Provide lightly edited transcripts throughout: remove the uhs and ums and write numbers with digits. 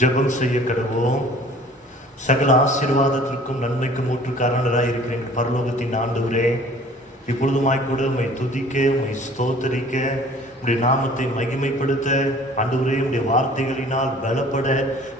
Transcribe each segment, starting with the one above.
ஜெபம் செய்ய கடவோம். சகல ஆசீர்வாதத்திற்கும் நன்மைக்கும் ஊற்றுக்காரனராய் இருக்கிற எங்கள் பரலோகத்தின் ஆண்டவரே, இப்பொழுதுமாய் கூட உம்மை துதிக்க, உம்மை ஸ்தோத்தரிக்க, உடைய நாமத்தை மகிமைப்படுத்த, ஆண்டவரே உடைய வார்த்தைகளினால் பலப்பட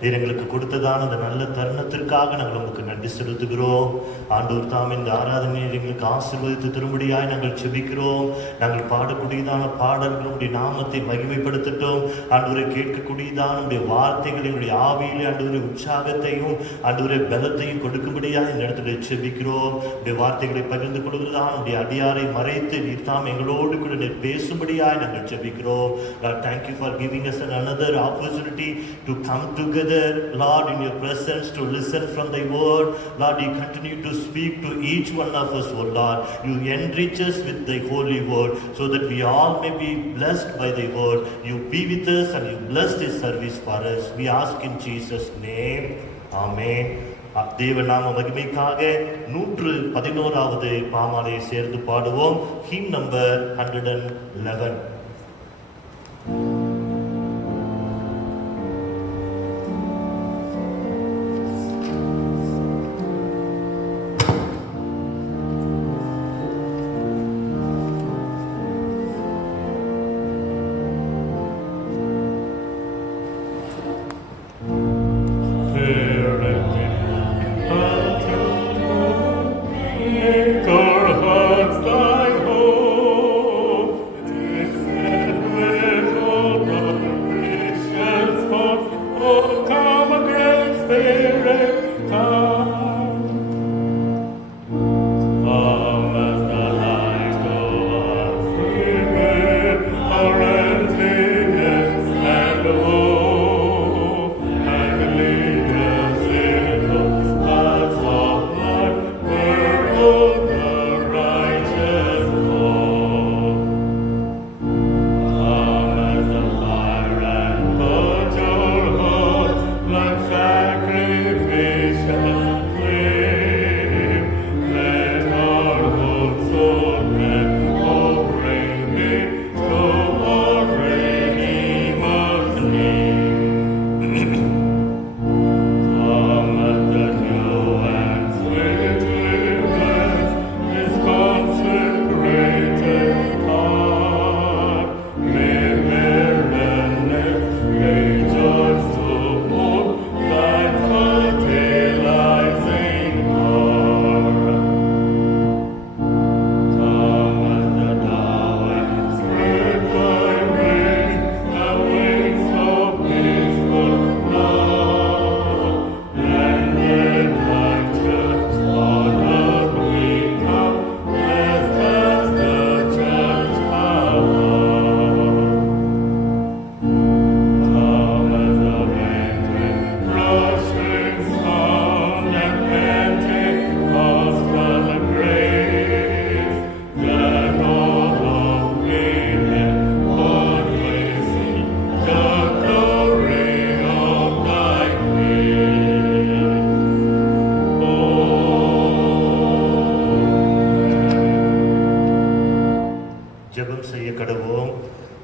நீர் எங்களுக்கு கொடுத்ததான அந்த நல்ல தருணத்திற்காக நாங்கள் உங்களுக்கு நன்றி செலுத்துகிறோம். ஆண்டவர் தாம் இந்த ஆராதனையை எங்களுக்கு ஆசீர்வதித்து திரும்படியாய் நாங்கள் செபிக்கிறோம். நாங்கள் பாடக்கூடியதான பாடல்கள் உடைய நாமத்தை மகிமைப்படுத்தட்டும். ஆண்டவரை கேட்கக்கூடியதான உடைய வார்த்தைகள் எங்களுடைய ஆவியிலே ஆண்டவரை உற்சாகத்தையும் ஆண்டவரை பலத்தையும் கொடுக்கும்படியாக இந்த இடத்துல செபிக்கிறோம். உடைய வார்த்தைகளை பகிர்ந்து கொள்கிறதான உடைய அடியாரை மறைத்து நீர் தாம் எங்களோடு கூட நீர் பேசும்படியாய் நாங்கள் செபிக்கிறோம். Lord, thank you for giving us another opportunity to come together, Lord, in your presence to listen from thy word. Lord, you continue to speak to each one of us, oh Lord. You enrich us with thy holy word so that we all may be blessed by thy word. You be with us and you bless this service for us. We ask in Jesus' name. Amen. தேவநாம மகிமைக்காக 111வது பாமாலை சேர்ந்து பாடுவோம். Him number 111.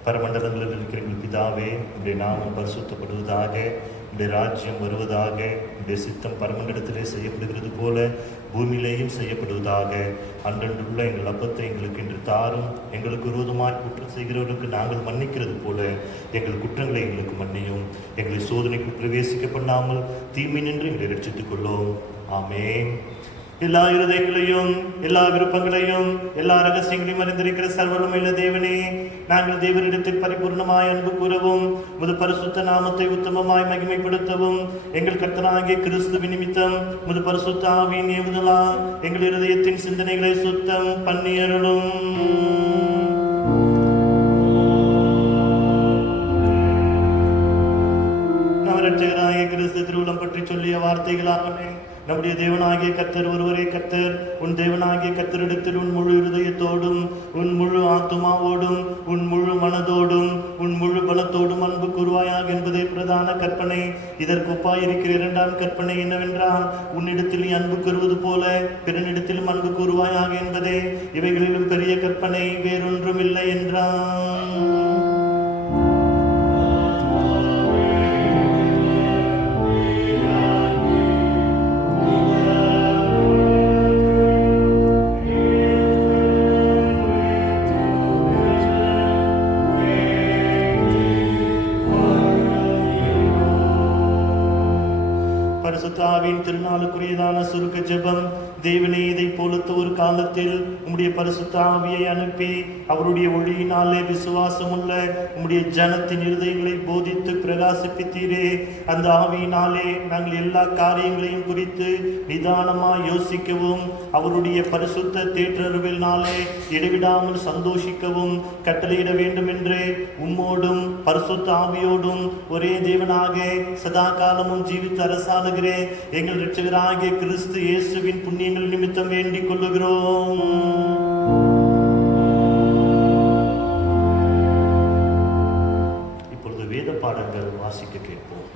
பரமண்டலங்களில் இருக்கிற எங்கள் பிதாவே, உடைய நாமம் பரிசுத்தப்படுவதாக, உடைய ராஜ்யம் வருவதாக, உடைய சித்தம் பரமண்டலத்திலே செய்யப்படுகிறது போல பூமியிலேயும் செய்யப்படுவதாக. அன்றன்றுள்ள எங்கள் அப்பத்தை எங்களுக்கு இன்று தாரும். எங்களுக்கு விரோதமாய் குற்றம் செய்கிறவர்களுக்கு நாங்கள் மன்னிக்கிறது போல எங்கள் குற்றங்களை எங்களுக்கு மன்னியும். எங்களை சோதனைக்கு பிரவேசிக்க பண்ணாமல் தீமை நின்று எங்களை ரட்சித்துக் கொள்ளும். ஆமென். எல்லா இருதயங்களையும் எல்லா விருப்பங்களையும் எல்லா ரகசியங்களையும் அறிந்திருக்கிற சர்வவல்லமையுள்ள தேவனே, நாங்கள் தேவனிடத்தில் பரிபூர்ணமாய் அன்பு கூறவும் உமது பரிசுத்த நாமத்தை உத்தமமாய் மகிமைப்படுத்தவும் எங்கள் கர்த்தராகிய கிறிஸ்துவின் நிமித்தம் உமது பரிசுத்த ஆவியின் ஏவுதலால் எங்கள் இருதயத்தின் சிந்தனைகளை சுத்தம் பண்ணியருளும். நவரட்சகராகிய கிறிஸ்து திருவுளம் பற்றி சொல்லிய வார்த்தைகளாகவே நம்முடைய தேவனாகிய கர்த்தர் ஒருவரே கர்த்தர். உன் தேவனாகிய கர்த்தரிடத்தில் உன் முழு இருதயத்தோடும் உன் முழு ஆத்துமாவோடும் உன் முழு மனதோடும் உன் முழு பலத்தோடும் அன்பு கூறுவாயாக என்பதே பிரதான கற்பனை. இதற்கு ஒப்பாயிருக்கிற இரண்டாம் கற்பனை என்னவென்றால், உன்னிடத்தில் நீ அன்பு கூறுவது போல பிறனிடத்திலும் அன்பு கூறுவாயாக என்பதே. இவைகளிலும் பெரிய கற்பனை வேறொன்றும் இல்லை என்றான். பஸ்காவின் திருநாளுக்குரியதான சுருக்க ஜெபம். தேவனே, இதை போலத்த ஒரு காலத்தில் உம்முடைய பரிசுத்த ஆவியை அனுப்பி அவருடைய ஒளியினாலே விசுவாசமுள்ள உம்முடைய ஜனத்தின் இருதயங்களை போதித்து பிரகாசிப்பித்தீரே. அந்த ஆவியினாலே நாங்கள் எல்லா காரியங்களையும் குறித்து நிதானமாய் யோசிக்கவும் அவருடைய பரிசுத்த தேற்றறிவினாலே இடைவிடாமல் சந்தோஷிக்கவும் கட்டளையிட வேண்டும் என்று உம்மோடும் பரிசுத்த ஆவியோடும் ஒரே தேவனாக சதா காலமும் ஜீவித்து அரசாளுகிறே எங்கள் இரட்சகராகிய கிறிஸ்து இயேசுவின் புண்ணியங்கள் நிமித்தம் வேண்டிக் கொள்ளுகிறோம். இப்பொழுது வேத பாடங்கள் வாசிக்க கேட்போம்.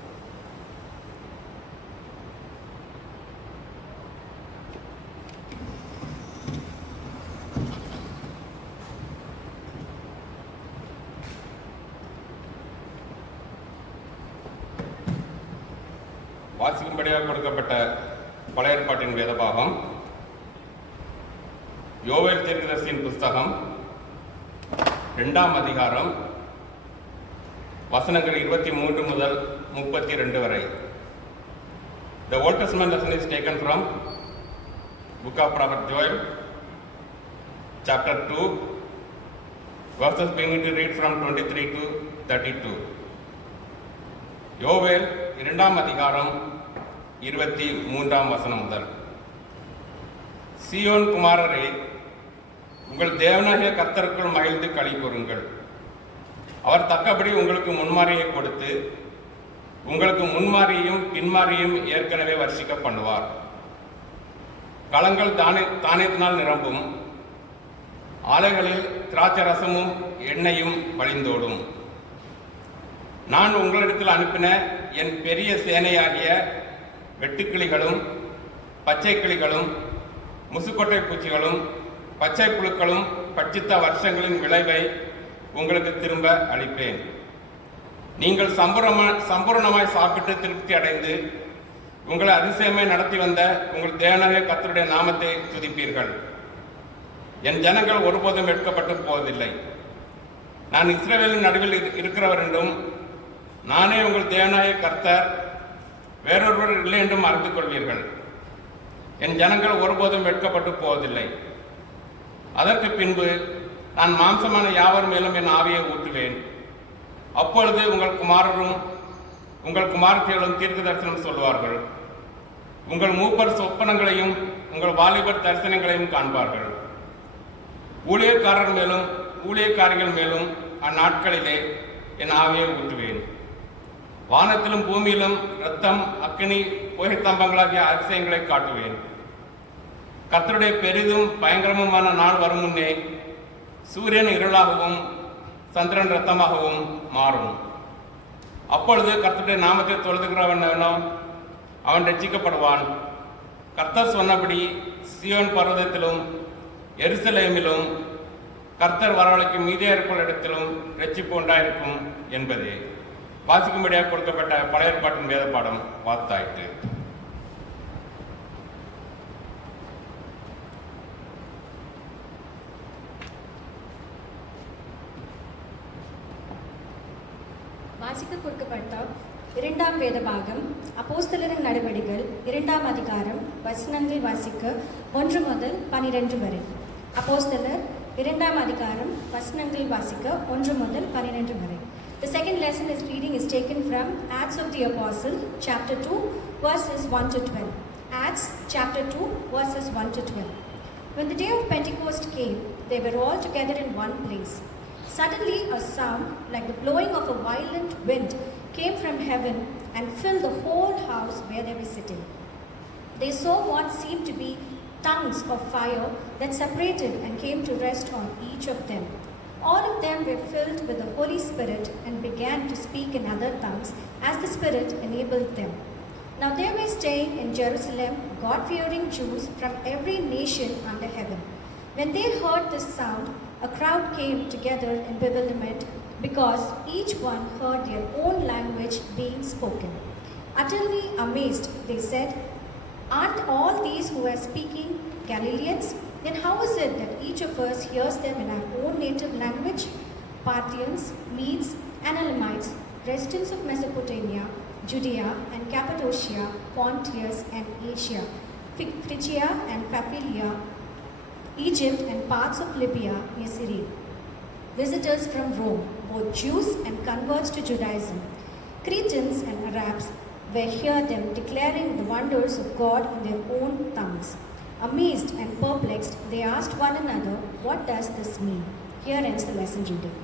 வாசிக்கும்படியாக கொடுக்கப்பட்ட பழைய ஏற்பாட்டின் வேதபாகம் யோவேல் தீர்க்கதரிசியின் புஸ்தகம் 2ஆம் அதிகாரம் வசனங்கள் 23 முதல் 32 வரை. The Old Testament lesson is taken from book of Prophet Joel, chapter 2, verses beginning to read from 23 to 32. யோவேல் 2ஆம் அதிகாரம் 23ஆம் வசனம் முதல். சீயோன் குமாரரே, உங்கள் தேவனாகிய கர்த்தருக்குள் மகிழ்ந்து களி கூறுங்கள். அவர் தக்கபடி உங்களுக்கு முன்மாரியை கொடுத்து உங்களுக்கு முன்மாரியும் பின்மாரியும் ஏற்கனவே வர்ஷிக்க பண்ணுவார். களங்கள் தானியத்தினால் நிரம்பும், ஆலைகளில் திராட்சை ரசமும் எண்ணெயும் வழிந்தோடும். நான் உங்களிடத்தில் அனுப்பின என் பெரிய சேனையாகிய வெட்டுக்கிளிகளும் பச்சை கிளிகளும் முசுக்கொட்டை பூச்சிகளும் பச்சை புழுக்களும் பட்சித்த வருஷங்களின் விளைவை உங்களுக்கு திரும்ப அளிப்பேன். நீங்கள் சம்பூரணமாய் சாப்பிட்டு திருப்தி அடைந்து உங்களை அதிசயமாய் நடத்தி வந்த உங்கள் தேவனாகிய கர்த்தருடைய நாமத்தை துதிப்பீர்கள். என் ஜனங்கள் ஒருபோதும் வெட்கப்பட்டு போவதில்லை. நான் இஸ்ரவேலின் நடுவில் இருக்கிறவர் என்றும் நானே உங்கள் தேவனாகிய கர்த்தர், வேறொருவர் இல்லை என்றும் அறிந்து கொள்வீர்கள். என் ஜனங்கள் ஒருபோதும் வெட்கப்பட்டு போவதில்லை. அதற்கு பின்பு நான் மாம்சமான யாவர் மேலும் என் ஆவியை ஊற்றுவேன். அப்பொழுது உங்கள் குமாரரும் உங்கள் குமாரத்திகளும் தீர்க்க தரிசனம் சொல்வார்கள். உங்கள் மூப்பர் சொப்பனங்களையும் உங்கள் வாலிபர் தரிசனங்களையும் காண்பார்கள். ஊழியக்காரர் மேலும் ஊழியக்காரிகள் மேலும் அந்நாட்களிலே என் ஆவியை ஊற்றுவேன். வானத்திலும் பூமியிலும் இரத்தம், அக்கினி, புகைத்தம்பங்களாகிய அதிசயங்களை காட்டுவேன். கர்த்தருடைய பெரிதும் பயங்கரமுமான நாள் வரும் முன்னே சூரியன் இருளாகவும் சந்திரன் இரத்தமாகவும் மாறும். அப்பொழுது கர்த்தருடைய நாமத்தை தொழுதுகிறவனோ அவன் ரட்சிக்கப்படுவான். கர்த்தர் சொன்னபடி சீயோன் பர்வதத்திலும் எருசலேமிலும் கர்த்தர் வரவழைக்கும் மீதியாயிருக்கும் இடத்திலும் ரட்சிப்பு உண்டாயிருக்கும் என்பதே. வாசிக்கும்படியாக கொடுக்கப்பட்ட பழைய ஏற்பாட்டின் வேத பாடம் வாத்தாயிற்று. வாசிக்க கொடுக்கப்பட்ட 2ஆம் வேத பாகம் அப்போஸ்தலரின் நடவடிக்கைகள் 2ஆம் அதிகாரம் வசனங்கள் வாசிக்க 1 முதல் 12 வரை. அப்போஸ்தலர் 2ஆம் அதிகாரம் வசனங்கள் வாசிக்க 1 முதல் 12 வரை. The second lesson is reading is taken from Acts of the Apostle, chapter 2, verses 1 to 12. Acts chapter 2, verses 1 to 12. When the day of Pentecost came, they were all together in one place. Suddenly a sound like the blowing of a violent wind came from heaven and filled the whole house where they were sitting. They saw what seemed to be tongues of fire that separated and came to rest on each of them. All of them were filled with the Holy Spirit and began to speak in other tongues as the Spirit enabled them. Now there were staying in Jerusalem God-fearing Jews from every nation under heaven. When they heard this sound, a crowd came together in bewilderment because each one heard their own language being spoken. Utterly amazed, they said, "Aren't all these who are speaking Galileans? Then how is it that each of us hears them in our own native language? Parthians, Medes, and Elamites, residents of Mesopotamia, Judea and Cappadocia, Pontus and Asia, Phrygia and Pamphylia, Egypt and parts of Libya near Cyrene. Visitors from Rome, both Jews and converts to Judaism, Cretans and Arabs, were hear them declaring the wonders of God in their own tongues. Amazed and perplexed, they asked one another, "What does this mean?" Here ends the lesson reading.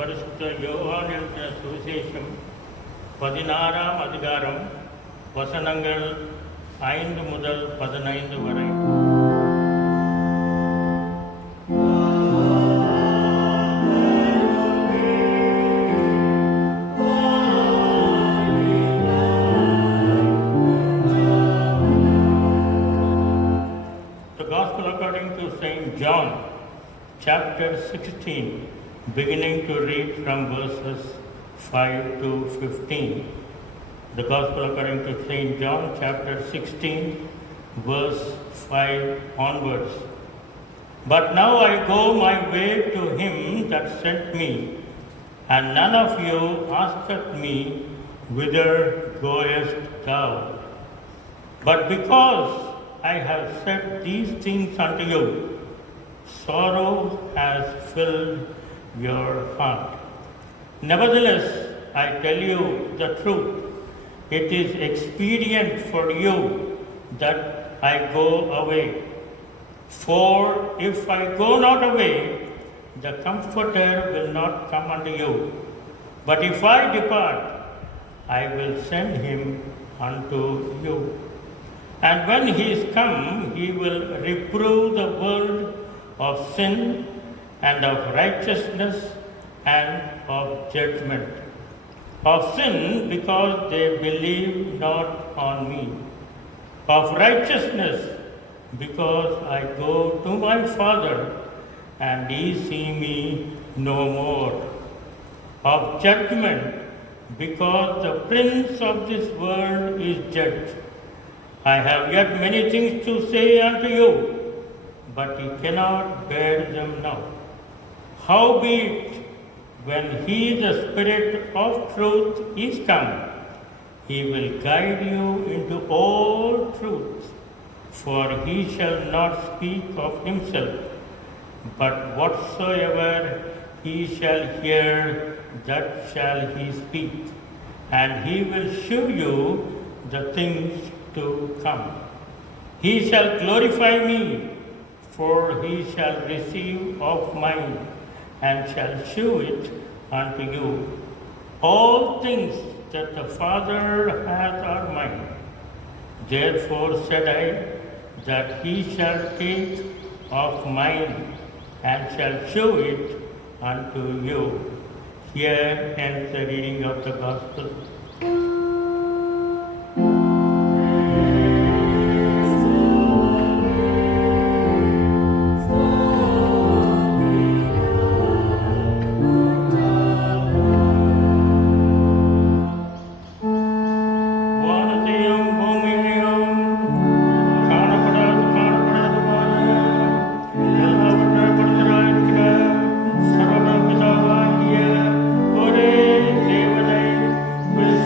பரிசுத்த யோவான் எழுதின சுவிசேஷம் 16ஆம் அதிகாரம் வசனங்கள் 5 முதல் 15 வரை. The Gospel according to St. John, chapter 16, beginning to read from verses 5 to 15. The Gospel according to St. John, chapter 16, verse 5 onwards. But now I go my way to him that sent me, and none of you asketh me, Whither goest thou? But because I have said these things unto you, sorrow has filled your heart. Nevertheless, I tell you the truth. It is expedient for you that I go away. For if I go not away, the Comforter will not come unto you. But if I depart, I will send him unto you. And when he is come, he will reprove the world of sin and of righteousness and of judgment. Of sin, because they believe not on me. Of righteousness, because I go to my Father, and ye see me no more. Of judgment, because the prince of this world is judged. I have yet many things to say unto you, but ye cannot bear them now. Howbeit, when he, the Spirit of truth, is come, he will guide you into all truth. For he shall not speak of himself, but whatsoever he shall hear, that shall he speak. And he will shew you the things to come. He shall glorify me, for he shall receive of mine, and shall shew it unto you. All things that the Father hath are mine. Therefore said I, that he shall take of mine, and shall shew it unto you. Here ends the reading of the Gospel. Will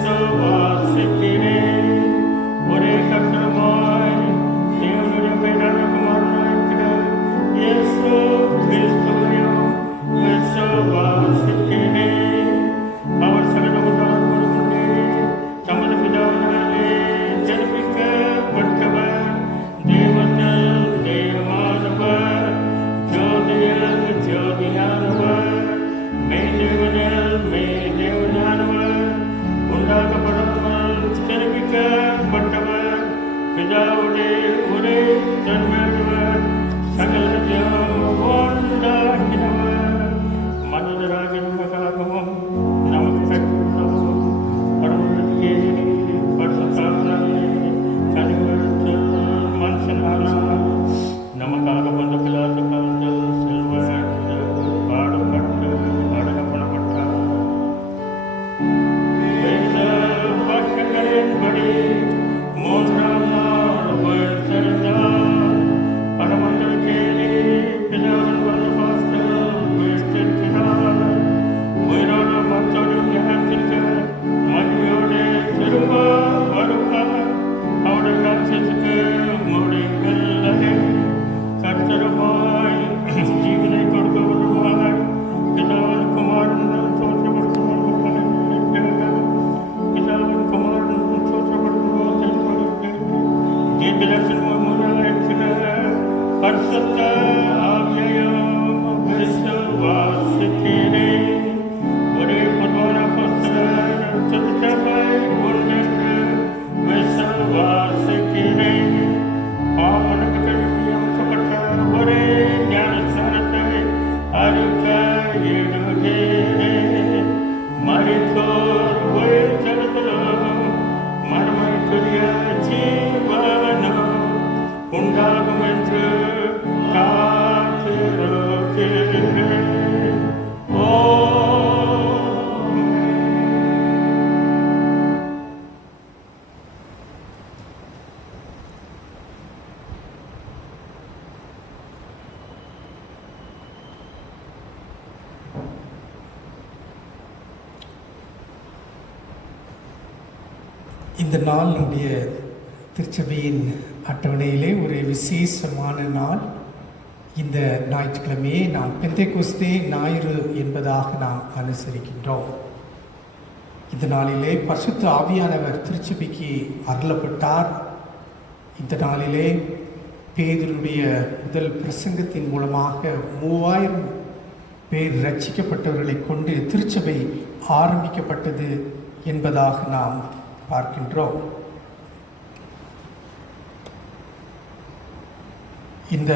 இந்த நாள் நம்முடைய திருச்சபையின் அட்டவணையிலே ஒரு விசேஷமான நாள். இந்த ஞாயிற்றுக்கிழமையை நாம் பெந்தைக்கோஸ்தே ஞாயிறு என்பதாக நாம் அனுசரிக்கின்றோம். இந்த நாளிலே பரிசுத்த ஆவியானவர் திருச்சபைக்கு அருளப்பட்டார். இந்த நாளிலே பேதுருடைய முதல் பிரசங்கத்தின் மூலமாக 3000 பேர் ரட்சிக்கப்பட்டவர்களை கொண்டு திருச்சபை ஆரம்பிக்கப்பட்டது என்பதாக நாம் பார்க்கின்றோம். இந்த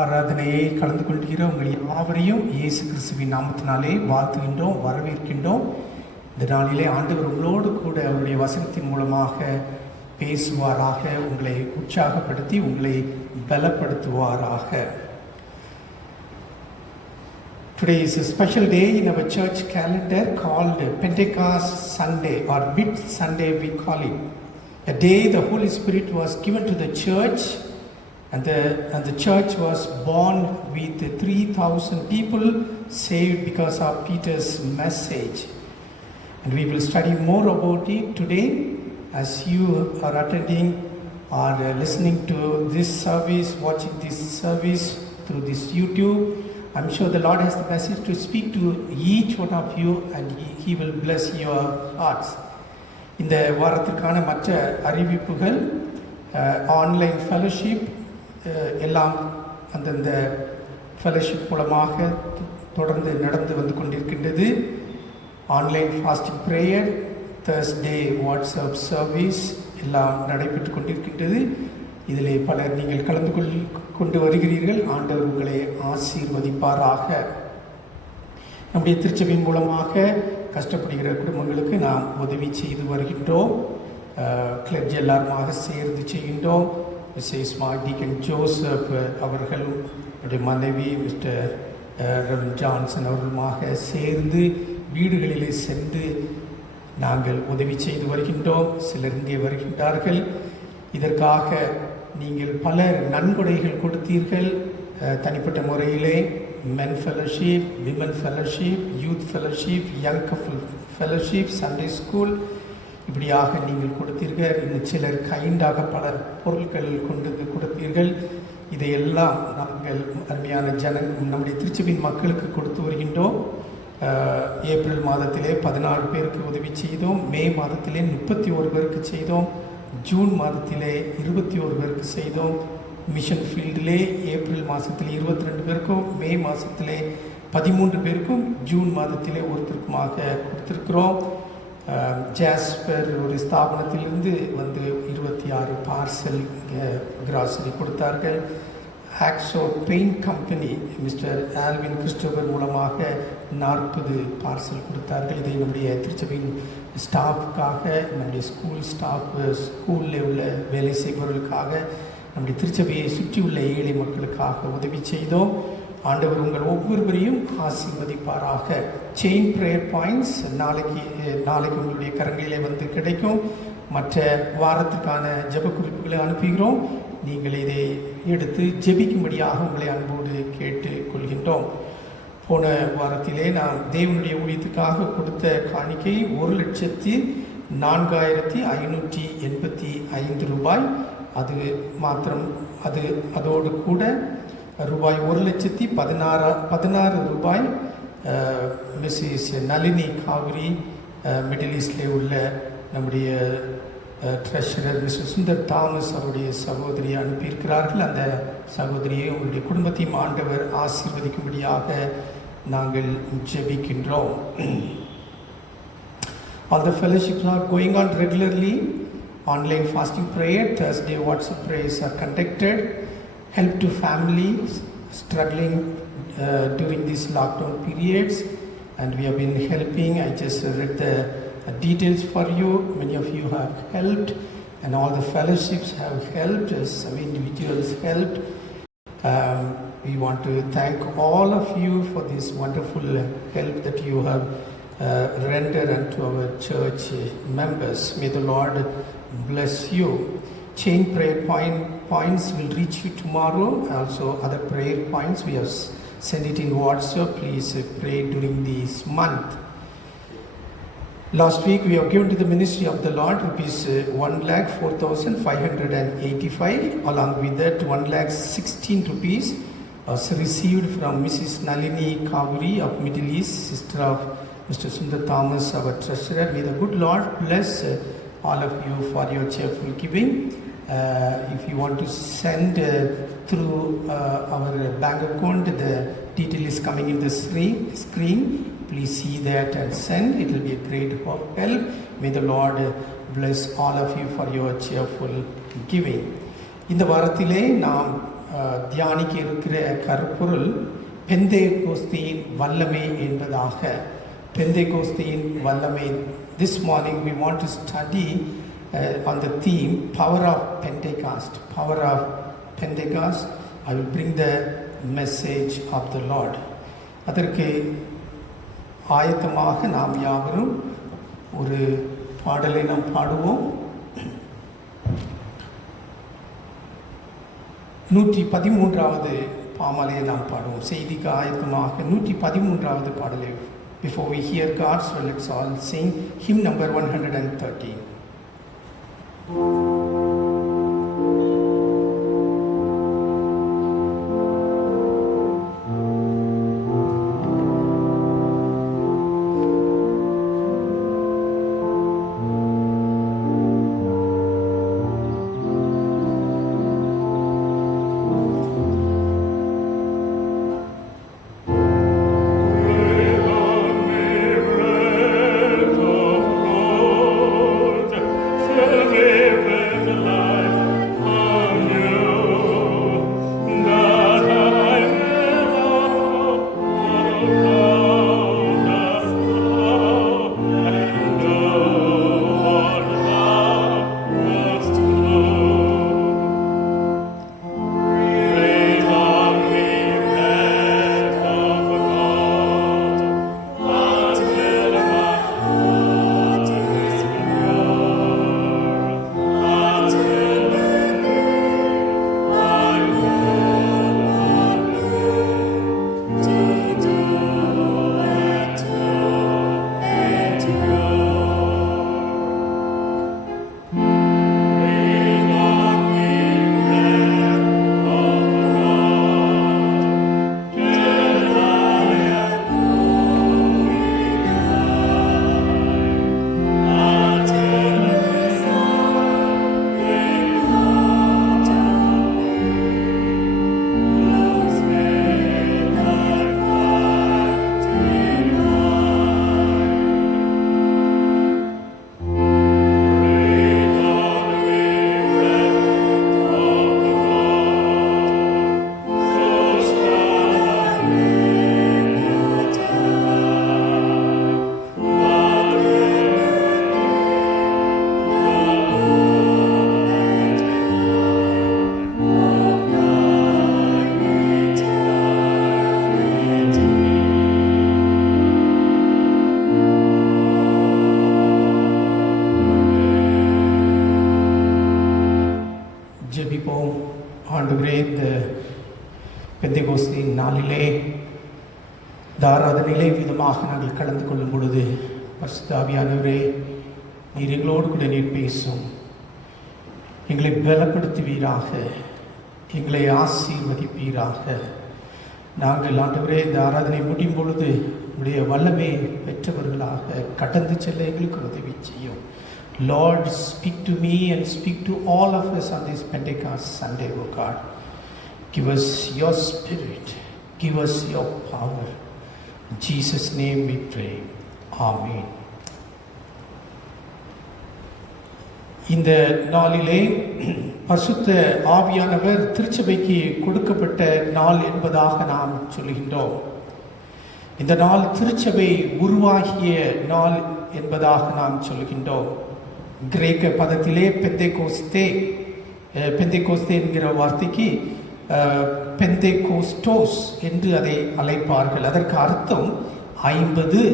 ஆராதனையை கலந்து கொள்கிற உங்கள் யாவரையும் இயேசு கிறிஸ்துவின் நாமத்தினாலே வாழ்த்துகின்றோம், வரவேற்கின்றோம். இந்த நாளிலே ஆண்டவர் உங்களோடு கூட அவருடைய வசனத்தின் மூலமாக பேசுவாராக, உங்களை உற்சாகப்படுத்தி உங்களை பலப்படுத்துவாராக. Today is a special day in our church calendar called Pentecost Sunday or Whit Sunday we call it. A day the Holy Spirit was given to the church and the church was born with 3,000 people saved because of Peter's message. And we will study more about it today as you are attending or listening to this service, watching this service through this YouTube. I'm sure the Lord has the message to speak to each one of you and He will bless your hearts. இந்த வாரத்திற்கான மற்ற அறிவிப்புகள், online fellowship எல்லாம் அந்தந்த fellowship மூலமாக தொடர்ந்து நடந்து வந்து கொண்டிருக்கின்றது. Online fasting prayer, Thursday WhatsApp service எல்லாம் நடைபெற்று கொண்டிருக்கின்றது. இதிலே பலர் நீங்கள் கலந்து கொண்டு வருகிறீர்கள். ஆண்டவர் உங்களை ஆசீர்வதிப்பாராக. நம்முடைய திருச்சபையின் மூலமாக கஷ்டப்படுகிற குடும்பங்களுக்கு நாம் உதவி செய்து வருகின்றோம். கிளர்ஜி எல்லாருமாக சேர்ந்து செய்கின்றோம். விசேஷமாக டீக்கன் ஜோசப் அவர்களும் அவருடைய மனைவி மிஸ்டர் ரெவரண்ட் ஜான்சன் அவர்களுமாக சேர்ந்து வீடுகளிலே சென்று நாங்கள் உதவி செய்து வருகின்றோம். சிலர் இங்கே வருகின்றார்கள். இதற்காக நீங்கள் பலர் நன்கொடைகள் கொடுத்தீர்கள். தனிப்பட்ட முறையிலே men fellowship, women fellowship, youth fellowship, young couple fellowship, Sunday school இப்படியாக நீங்கள் கொடுத்தீர்கள். இன்னும் சிலர் கைண்டாக பல பொருட்கள் கொண்டு கொடுத்தீர்கள். இதையெல்லாம் நாங்கள் அருமையான நம்முடைய திருச்சபையின் மக்களுக்கு கொடுத்து வருகின்றோம். ஏப்ரல் மாதத்திலே 14 பேருக்கு உதவி செய்தோம். மே மாதத்திலே 31 பேருக்கு செய்தோம். ஜூன் மாதத்திலே 21 பேருக்கு செய்தோம். மிஷன் ஃபீல்டிலே ஏப்ரல் மாதத்திலே 22 பேருக்கும், மே மாதத்திலே 13 பேருக்கும், ஜூன் மாதத்திலே ஒருத்தருக்குமாக கொடுத்துருக்குறோம். ஜாஸ்பர் ஒரு ஸ்தாபனத்திலிருந்து வந்து 26 பார்சல் கிராசரி கொடுத்தார்கள். Axo paint company mister Alvin Christopher மூலமாக 40 பார்சல் கொடுத்தார்கள். இதை நம்முடைய திருச்சபையின் ஸ்டாஃபுக்காக, நம்முடைய ஸ்கூல் ஸ்டாஃப், ஸ்கூலில் உள்ள வேலை செய்பவர்களுக்காக, நம்முடைய திருச்சபையை சுற்றியுள்ள ஏழை மக்களுக்காக உதவி செய்தோம். ஆண்டவர் உங்கள் ஒவ்வொருவரையும் ஆசீர்வதிப்பாராக. செயின் ப்ரேயர் பாயிண்ட்ஸ் நாளைக்கு உங்களுடைய கரங்களிலே வந்து கிடைக்கும். மற்ற வாரத்துக்கான ஜெப குறிப்புகளை அனுப்புகிறோம். நீங்கள் இதை எடுத்து ஜெபிக்கும்படியாக உங்களை அன்போடு கேட்டுக்கொள்கின்றோம். போன வாரத்திலே நான் தேவனுடைய ஊழியத்துக்காக கொடுத்த காணிக்கை 1,04,585 ரூபாய். அது மாத்திரம் அதோடு கூட ரூபாய் 1,16,000 ரூபாய் மிஸ்ஸஸ் நளினி காவிரி மிடில் ஈஸ்டில் உள்ள நம்முடைய ட்ரெஷரர் மிஸ்டர் சுந்தர் தாமஸ் அவருடைய சகோதரியை அனுப்பியிருக்கிறார்கள். அந்த சகோதரியை உங்களுடைய குடும்பத்தையும் ஆண்டவர் ஆசீர்வதிக்கும்படியாக நாங்கள் ஜெபிக்கின்றோம். All the fellowships are going on regularly. Online fasting prayer, Thursday WhatsApp prayers are conducted. Help to families struggling during these lockdown periods, and we have been helping. I just read the details for you. Many of you have helped, and all the fellowships have helped. Some individuals helped. We want to thank all of you for this wonderful help that you have rendered unto our church members. May the Lord bless you. Chain prayer points will reach you tomorrow. Also other prayer points we have sent it in WhatsApp. Please pray during this month. Last week we have given to the ministry of the Lord rupees 1,04,585. Along with that 1,16,000 rupees was received from Mrs. Nalini Kavuri of Middle East, sister of Mr. Sundar Thomas, our treasurer. May the good Lord bless all of you for your cheerful giving. If you want to send through our bank account, the detail is coming in the screen. Please see that and send. It will be a great help. May the Lord bless all of you for your cheerful giving. இந்த வாரத்திலே நாம் தியானிக்க இருக்கிற கருப்பொருள் பெந்தேகோஸ்தியின் வல்லமை என்பதாக. பெந்தேகோஸ்தியின் வல்லமை. This morning we want to study on the theme power of Pentecost. Power of Pentecost. I will bring the message of the Lord. அதற்கு ஆயத்தமாக நாம் யாவரும் ஒரு பாடலை நாம் பாடுவோம். 113வது பாமாலையை நாம் பாடுவோம். செய்திக்கு ஆயத்தமாக 113வது பாடலை. Before we hear God's word, let's all sing hymn number 113. ஜெபிப்போம். ஆண்டவரே, இந்த பெந்தேகோஸ்தின் நாளிலே தாராதனிலே விதமாக நாங்கள் கலந்து கொள்ளும் பொழுது பரிசுத்த ஆவியானவரே, நீர் எங்களோடு கூட நீர் பேசும். எங்களை பலப்படுத்துவீராக, எங்களை ஆசீர்வதிப்பீராக. நாங்கள் ஆண்டவரே இந்த ஆராதனை முடியும் பொழுது உடைய வல்லமை பெற்றவர்களாக கடந்து செல்ல எங்களுக்கு உதவி செய்யும். Lord, speak to me and speak to all of us on this Pentecost Sunday, O God. Give us your spirit. Give us your power. In Jesus' name we pray. Amen. இந்த நாளிலே பரிசுத்த ஆவியானவர் திருச்சபைக்கு கொடுக்கப்பட்ட நாள் என்பதாக நாம் சொல்கின்றோம். இந்த நாள் திருச்சபை உருவாகிய நாள் என்பதாக நாம் சொல்கின்றோம். கிரேக்க பதத்திலே பெந்தேகோஸ்தே என்கிற வார்த்தைக்கு பெந்தேகோஸ்டோஸ் என்று அதை அழைப்பார்கள். அதற்கு அர்த்தம் 50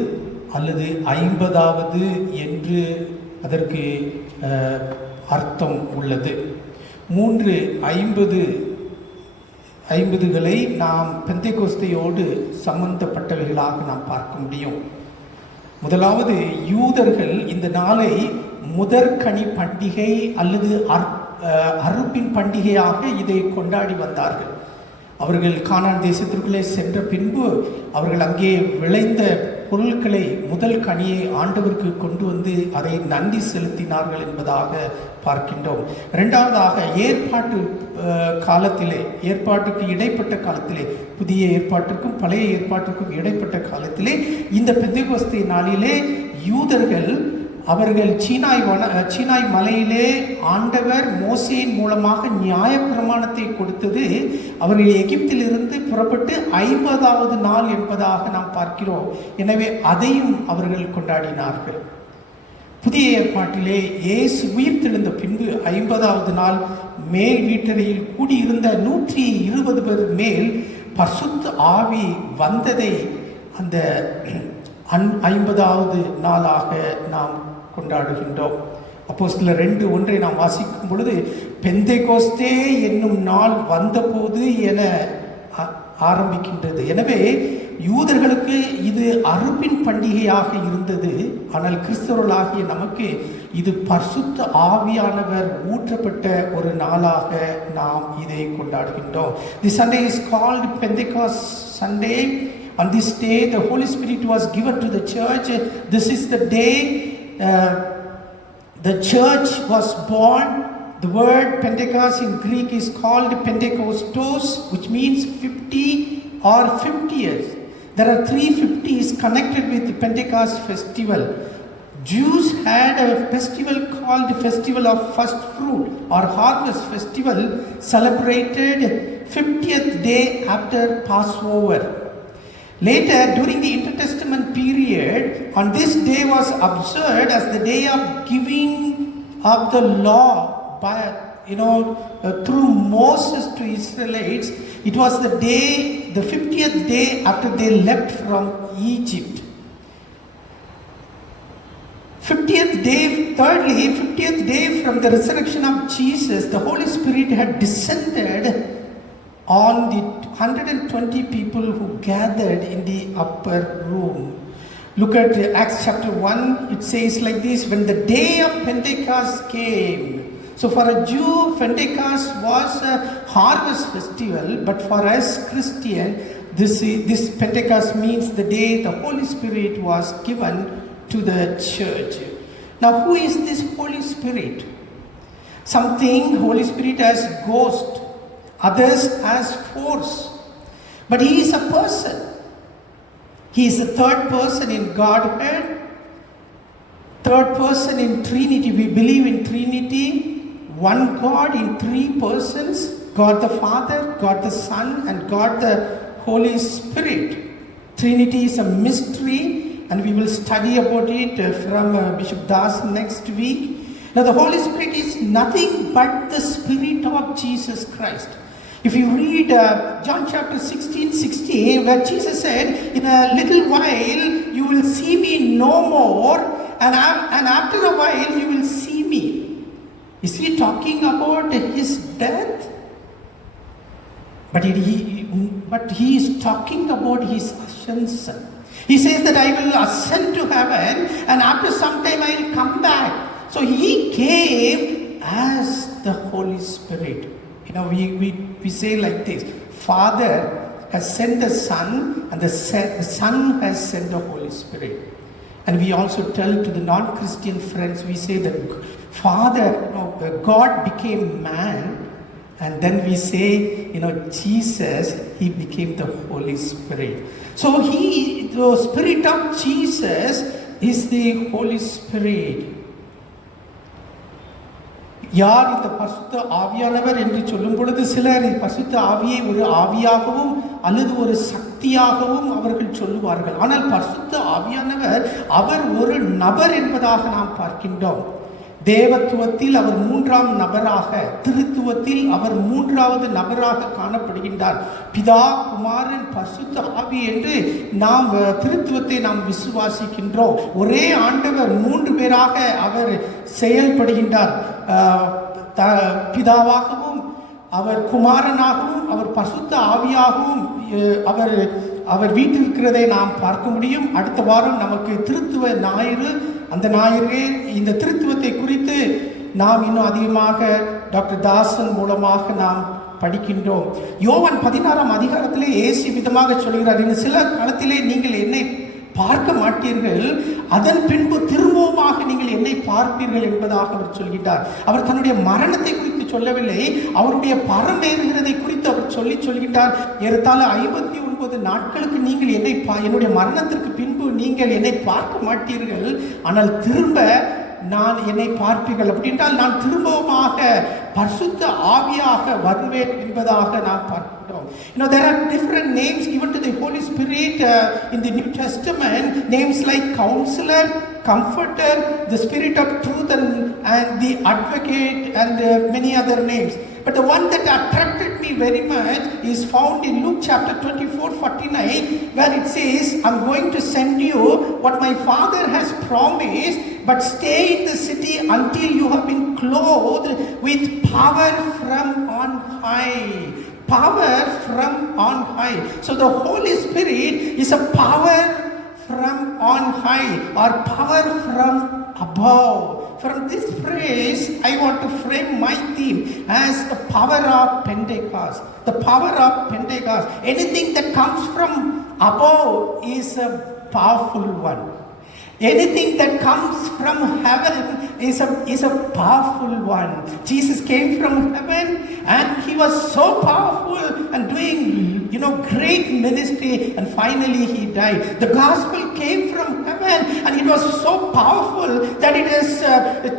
அல்லது 50வது என்று அதற்கு அர்த்தம் உள்ளது. 50களை நாம் பெந்தேகோஸ்தையோடு சம்பந்தப்பட்டவைகளாக நாம் பார்க்க முடியும். முதலாவது, யூதர்கள் இந்த நாளை முதற்கனி பண்டிகை அல்லது அறுப்பின் பண்டிகையாக இதை கொண்டாடி வந்தார்கள். அவர்கள் கானான் தேசத்திற்குள்ளே சென்ற பின்பு அவர்கள் அங்கே விளைந்த பொருட்களை, முதல் கனியை ஆண்டவருக்கு கொண்டு வந்து அதை நன்றி செலுத்தினார்கள் என்பதாக பார்க்கின்றோம். இரண்டாவதாக, ஏற்பாட்டுக்கு இடைப்பட்ட காலத்திலே, புதிய ஏற்பாட்டிற்கும் பழைய ஏற்பாட்டிற்கும் இடைப்பட்ட காலத்திலே இந்த பெந்தெகோஸ்தே நாளிலே யூதர்கள் அவர்கள் சீனாய் மலையிலே ஆண்டவர் மோசேயின் மூலமாக நியாயப்பிரமாணத்தை கொடுத்தது அவர்கள் எகிப்திலிருந்து புறப்பட்டு 50வது நாள் என்பதாக நாம் பார்க்கிறோம். எனவே அதையும் அவர்கள் கொண்டாடினார்கள். புதிய ஏற்பாட்டிலே இயேசு உயிர்த்தெழுந்த பின்பு 50வது நாள் மேல் வீட்டறையில் கூடியிருந்த 120 பேர் மேல் பரிசுத்த ஆவி வந்ததை அந்த 50வது நாளாக நாம் கொண்டாடுகின்றோம். அப்போஸ்தலர் 2:1 நாம் வாசிக்கும் பொழுது, பெந்தெகோஸ்தே என்னும் நாள் வந்தபோது என ஆரம்பிக்கின்றது. எனவே யூதர்களுக்கு இது அறுப்பின் பண்டிகையாக இருந்தது. ஆனால் கிறிஸ்தவர்களாகிய நமக்கு இது பரிசுத்த ஆவியானவர் ஊற்றப்பட்ட ஒரு நாளாக நாம் இதை கொண்டாடுகின்றோம். The Sunday is called Pentecost Sunday. On this day the Holy Spirit was given to the church. This is the day the church was born. The word Pentecost in Greek is called Pentekostos, which means 50 or 50 years. There are 350s connected with the Pentecost festival. Jews had a festival called the Festival of First Fruit or Harvest Festival, celebrated 50th day after Passover. Later, during the Intertestament period, on this day was observed as the day of giving of the law by, through Moses to Israelites. It was the day, the 50th day after they left from Egypt. 50th day, thirdly, 50th day from the resurrection of Jesus, the Holy Spirit had descended on the 120 people who gathered in the upper room. Look at Acts chapter 1. It says like this: when the day of Pentecost came. So for a Jew, Pentecost was a harvest festival, but for us Christian, this Pentecost means the day the Holy Spirit was given to the church. Now, who is this Holy Spirit? Something Holy Spirit as ghost, others as force, but he is a person. He is the third person in Godhead, third person in Trinity. We believe in Trinity, one God in three persons: God the Father, God the Son, and God the Holy Spirit. Trinity is a mystery, and we will study about it from Bishop Das next week. Now, the Holy Spirit is nothing but the Spirit of Jesus Christ. If you read John chapter 16:16, where Jesus said, in a little while you will see me no more, and after a while you will see me. Is he talking about his death? But he is talking about his ascension. He says that I will ascend to heaven, and after some time I will come back. So he came as the Holy Spirit. We say like this: Father has sent the Son, and the Son has sent the Holy Spirit. And we also tell to the non-Christian friends, we say that God became man, and then we say, Jesus, he became the Holy Spirit. So the Spirit of Jesus is the Holy Spirit. யார் இந்த பரிசுத்த ஆவியானவர் என்று சொல்லும் பொழுது, சிலர் பரிசுத்த ஆவியை ஒரு ஆவியாகவும் அல்லது ஒரு சக்தியாகவும் அவர்கள் சொல்லுவார்கள். ஆனால் பரிசுத்த ஆவியானவர் அவர் ஒரு நபர் என்பதாக நாம் பார்க்கின்றோம். தேவத்துவத்தில் அவர் மூன்றாம் நபராக, திருத்துவத்தில் அவர் மூன்றாவது நபராக காணப்படுகின்றார். பிதா, குமாரன், பரிசுத்த ஆவி என்று நாம் திருத்துவத்தை நாம் விசுவாசிக்கின்றோம். ஒரே ஆண்டவர் மூன்று பேராக அவர் செயல்படுகின்றார். பிதாவாகவும், அவர் குமாரனாகவும், அவர் பரிசுத்த ஆவியாகவும் அவர் அவர் வீற்றிருக்கிறதை நாம் பார்க்க முடியும். அடுத்த வாரம் நமக்கு திருத்துவ ஞாயிறு. அந்த ஞாயிறு இந்த திருத்துவத்தை குறித்து நாம் இன்னும் அதிகமாக டாக்டர் தாசன் மூலமாக நாம் படிக்கின்றோம். யோவான் 16ஆம் அதிகாரத்திலே இயேசு விதமாக சொல்கிறார், இன்னும் சில காலத்திலே நீங்கள் என்னை பார்க்க மாட்டீர்கள், அதன் பின்பு திரும்பவுமாக நீங்கள் என்னை பார்ப்பீர்கள் என்பதாக அவர் சொல்கிறார். அவர் தன்னுடைய மரணத்தை குறித்து சொல்லவில்லை, அவருடைய பரமேறுகிறதை குறித்து அவர் சொல்கின்றார். ஏறத்தாழ 59 நாட்களுக்கு நீங்கள் என்னுடைய மரணத்திற்கு பின்பு நீங்கள் என்னை பார்க்க மாட்டீர்கள், ஆனால் திரும்ப நான் என்னை பார்ப்பீர்கள். அப்படி என்றால் நான் திரும்பவுமாக பரிசுத்த ஆவியாக வருவேன் என்பதாக நாம் பார்க்கிறோம். There are different names given to the Holy Spirit in the New Testament. Names like Counselor, Comforter, the Spirit of Truth, and the Advocate, and many other names. But the one that attracted me very much is found in Luke chapter 24:49, where it says, I'm going to send you what my Father has promised, but stay in the city until you have been clothed with power from on high. Power from on high. So the Holy Spirit is a power from on high, or power from above. From this phrase, I want to frame my theme as the power of Pentecost. The power of Pentecost. Anything that comes from above is a powerful one. Anything that comes from heaven is a powerful one. Jesus came from heaven and he was so powerful and doing great ministry, and finally he died. The gospel came from heaven and it was so powerful that it has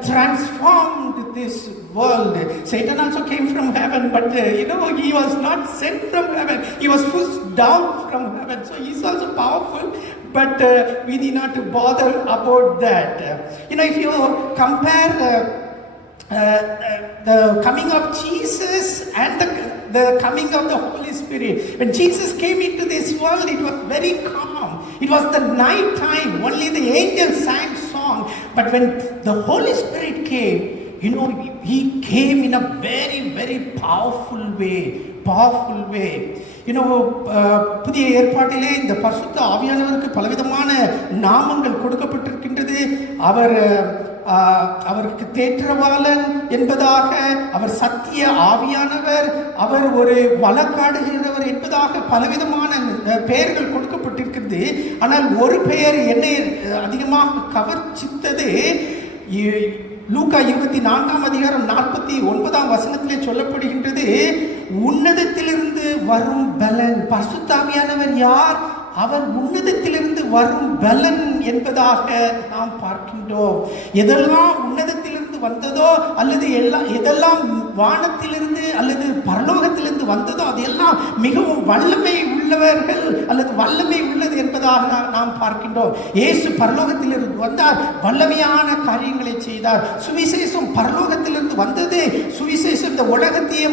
transformed this world. Satan also came from heaven, but he was not sent from heaven. He was pushed down from heaven. So he's also powerful, but we need not to bother about that. If you compare the coming of Jesus and the coming of the Holy Spirit. When Jesus came into this world, it was very calm. It was the night time. Only the angels sang song. But when the Holy Spirit came, he came in a very, very powerful way. புதிய ஏற்பாட்டிலே இந்த பரிசுத்த ஆவியானவருக்கு பலவிதமான நாமங்கள் கொடுக்கப்பட்டிருக்கின்றது. அவருக்கு தேற்றவாளன் என்பதாக, அவர் சத்திய ஆவியானவர், அவர் ஒரு வழக்காடுகிறவர் என்பதாக பலவிதமான பெயர்கள் கொடுக்கப்பட்டிருக்கிறது. ஆனால் ஒரு பெயர் என்னை அதிகமாக கவர்ச்சித்தது. லூக்கா 24ஆம் அதிகாரம் 49ஆம் வசனத்திலே சொல்லப்படுகின்றது, உன்னதத்திலிருந்து வரும் பலன். பரிசுத்த ஆவியானவர் யார்? அவர் உன்னதத்திலிருந்து வரும் பலன் என்பதாக நாம் பார்க்கின்றோம். எதெல்லாம் உன்னதத்திலிருந்து வந்ததோ, அல்லது எதெல்லாம் வானத்திலிருந்து அல்லது பரலோகத்திலிருந்து வந்ததோ, அதெல்லாம் மிகவும் வல்லமை உள்ளவர்கள் அல்லது வல்லமை உள்ளது என்பதாக நாம் பார்க்கின்றோம். இயேசு பரலோகத்திலிருந்து வந்தார், வல்லமையான காரியங்களை செய்தார். சுவிசேஷம் பரலோகத்திலிருந்து வந்தது. சுவிசேஷம் இந்த உலகத்தையே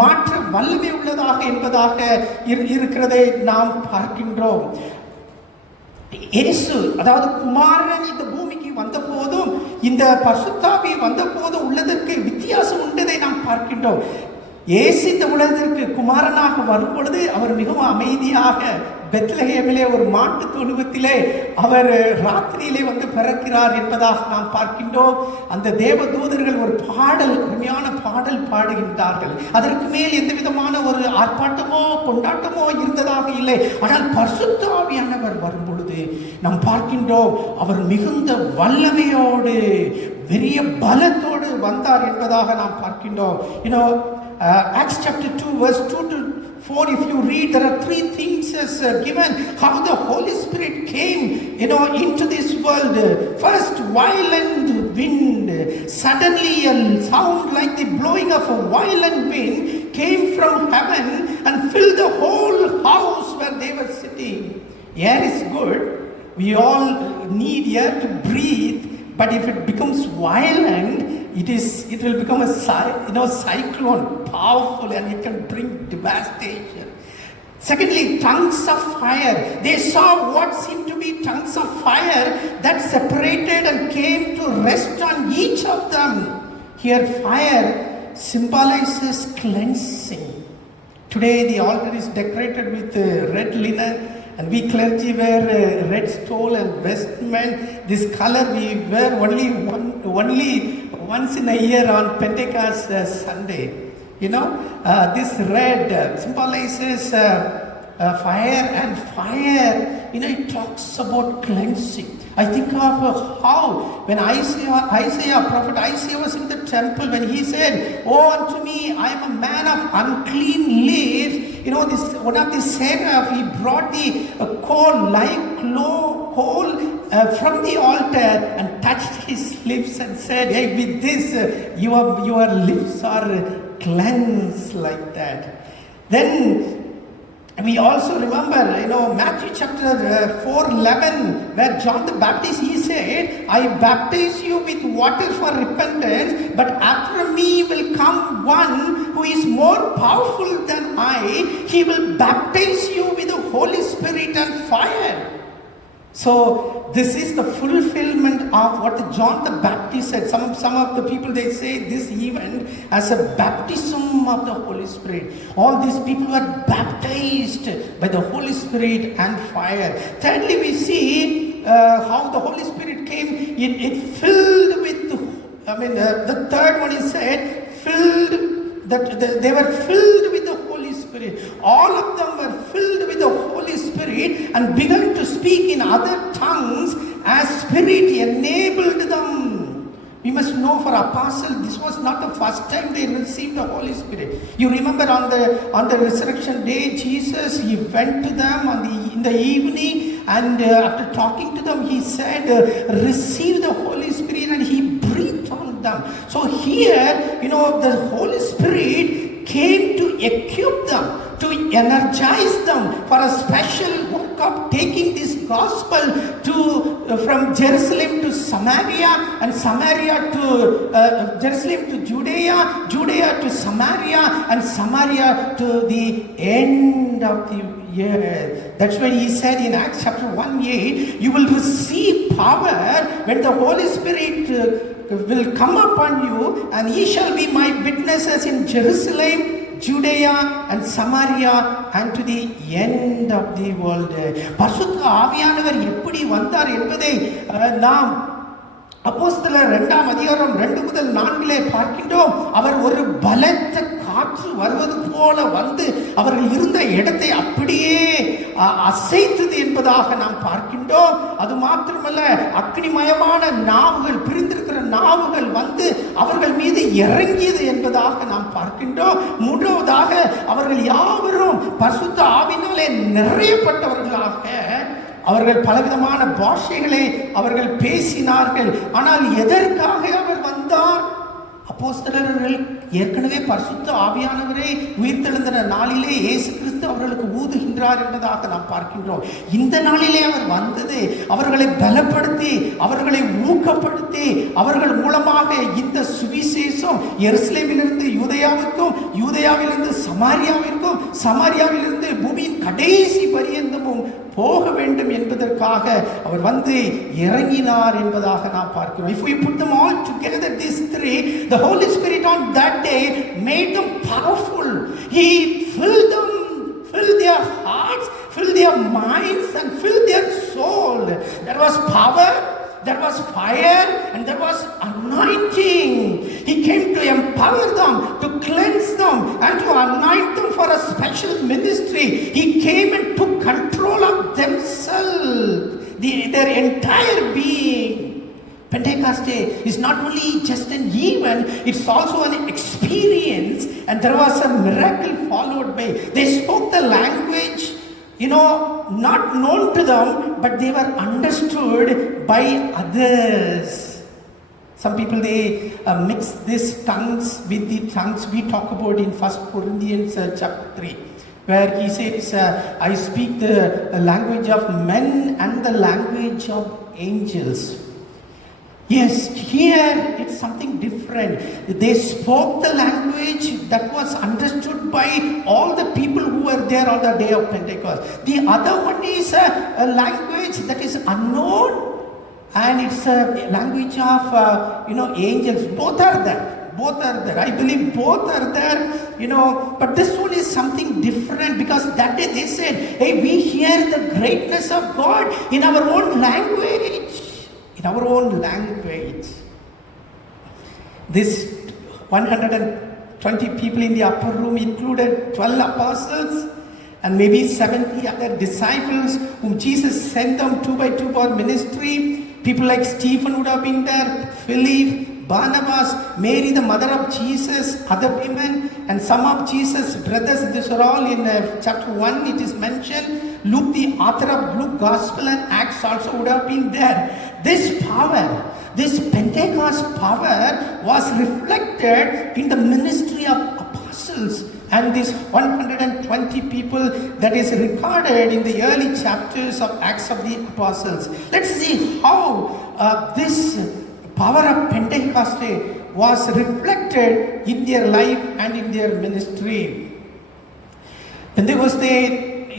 மாற்ற வல்லமை உள்ளதாக என்பதாக இருக்கிறதை நாம் பார்க்கின்றோம். இயேசு, அதாவது குமாரன் இந்த பூமிக்கு வந்த போதும் இந்த பரிசுத்த ஆவி வந்த போதும் உள்ளதற்கு வித்தியாசம் உண்டதை நாம் பார்க்கின்றோம். இயேசு இந்த உலகத்திற்கு குமாரனாக வரும் பொழுது அவர் மிகவும் அமைதியாக பெத்லகேமிலே ஒரு மாட்டு தொழுவத்திலே அவர் ராத்திரியிலே வந்து பிறக்கிறார் என்பதாக நாம் பார்க்கின்றோம். அந்த தேவ தூதர்கள் ஒரு அருமையான பாடல் பாடுகின்றார்கள். அதற்கு மேல் எந்த விதமான ஒரு ஆர்ப்பாட்டமோ கொண்டாட்டமோ இருந்ததாக இல்லை. ஆனால் பரிசுத்த ஆவியானவர் வரும் பொழுது நாம் பார்க்கின்றோம், அவர் மிகுந்த வல்லமையோடு பெரிய பலத்தோடு வந்தார் என்பதாக நாம் பார்க்கின்றோம். Acts chapter 2 verse 2 to 4, if you read, there are three things as given how the Holy Spirit came into this world. First, violent wind. Suddenly a sound like the blowing of a violent wind came from heaven and filled the whole house where they were sitting. Air is good, we all need air to breathe, but if it becomes violent, it will become a cyclone, powerful, and it can bring devastation. Secondly, tongues of fire. They saw what seemed to be tongues of fire that separated and came to rest on each of them. Here fire symbolizes cleansing. Today the altar is decorated with red linen, and we clergy wear red stole and vestment. This color we wear only once in a year on Pentecost Sunday. This red symbolizes fire, and fire, it talks about cleansing. I think of how when prophet Isaiah was in the temple, when he said, "Oh, unto me, I am a man of unclean lips." This one of the seraph, he brought the coal from the altar and touched his lips and said, "Hey, with this, your lips are cleansed," like that. Then we also remember, Matthew chapter 4:11, where John the Baptist, he said, "I baptize you with water for repentance, but after me will come one who is more powerful than I. He will baptize you with the Holy Spirit and fire." So this is the fulfillment of what John the Baptist said. Some of the people, they say this event as a baptism of the Holy Spirit. All these people were baptized by the Holy Spirit and fire. Thirdly, we see how the Holy Spirit came. It filled with, the third one is said, they were filled with the Holy Spirit. All of them were filled with the Holy Spirit and began to speak in other tongues as Spirit enabled them. We must know, for apostles, this was not the first time they received the Holy Spirit. You remember on the resurrection day, Jesus, he went to them in the evening, and after talking to them, he said, "Receive the Holy Spirit," and he breathed on them. So here, the Holy Spirit came to equip them, to energize them for a special work of taking this gospel from Jerusalem to Samaria, and Samaria to Jerusalem to Judea, Judea to Samaria, and Samaria to the end of the earth. That's why he said in Acts chapter 1:8, "You will receive power when the Holy Spirit will come upon you, and ye shall be my witnesses in Jerusalem, Judea and Samaria and to the end of the world." பரிசுத்த ஆவியானவர் எப்படி வந்தார் என்பதை நாம் அப்போஸ்தலர் 2ஆம் அதிகாரம் 2 முதல் 4 பார்க்கின்றோம். அவர் ஒரு பலத்த காற்று வருவது போல வந்து அவர்கள் இருந்த இடத்தை அப்படியே அசைத்தது என்பதாக நாம் பார்க்கின்றோம். அது மாத்திரமல்ல, அக்னிமயமான நாவுகள், பிரிந்திருக்கிற நாவுகள் வந்து அவர்கள் மீது இறங்கியது என்பதாக நாம் பார்க்கின்றோம். மூன்றாவதாக, அவர்கள் யாவரும் பரிசுத்த ஆவியினாலே நிறையப்பட்டவர்களாக அவர்கள் பலவிதமான பாஷைகளை அவர்கள் பேசினார்கள். ஆனால் எதற்காக அவர் வந்தார்? அப்போஸ்தலர்கள் ஏற்கனவே பரிசுத்த ஆவியானவரை உயிர்த்தெழுந்த நாளிலே இயேசு கிறிஸ்து அவர்களுக்கு ஊதுகின்றார் என்பதாக நாம் பார்க்கின்றோம். இந்த நாளிலே அவர் வந்தது அவர்களை பலப்படுத்தி, அவர்களை ஊக்கப்படுத்தி, அவர்கள் மூலமாக இந்த சுவிசேஷம் எருசலேமிலிருந்து யூதேயாவிற்கும், யூதேயாவிலிருந்து சமாரியாவிற்கும், சமாரியாவிலிருந்து பூமியின் கடைசி பரியந்தமும் போக வேண்டும் என்பதற்காக அவர் வந்து இறங்கினார் என்பதாக நாம் பார்க்கிறோம். If we put them all together, these three, the Holy Spirit on that day made them powerful. He filled them, filled their hearts, filled their minds, and filled their soul. There was power, there was fire, and there was anointing. He came to empower them, to cleanse them, and to anoint them for a special ministry. He came and took control of themselves, their entire being. Pentecost Day is not only just an event, it's also an experience, and there was a miracle followed by. They spoke the language, not known to them, but they were understood by others. Some people, they mix these tongues with the tongues we talk about in 1 Corinthians chapter 3, where he says, "I speak the language of men and the language of angels." Yes, here it's something different. They spoke the language that was understood by all the people who were there on the day of Pentecost. The other one is a language that is unknown, and it's a language of angels. Both are there. both are there. I believe both are there, but this one is something different, because that day they said, hey, we hear the greatness of God in our own language. In our own language. This 120 people in the upper room included 12 apostles and maybe 70 other disciples whom Jesus sent them 2 by 2 for ministry. People like Stephen would have been there, Philip, Barnabas, Mary the mother of Jesus, other women, and some of Jesus' brothers. These are all in chapter 1 it is mentioned. Luke, the author of Luke Gospel and Acts, also would have been there. This power, this Pentecost power was reflected in the ministry of apostles. And these 120 people that is recorded in the early chapters of Acts of the Apostles. Let's see how this power of Pentecost was reflected in their life and in their ministry. Pentecost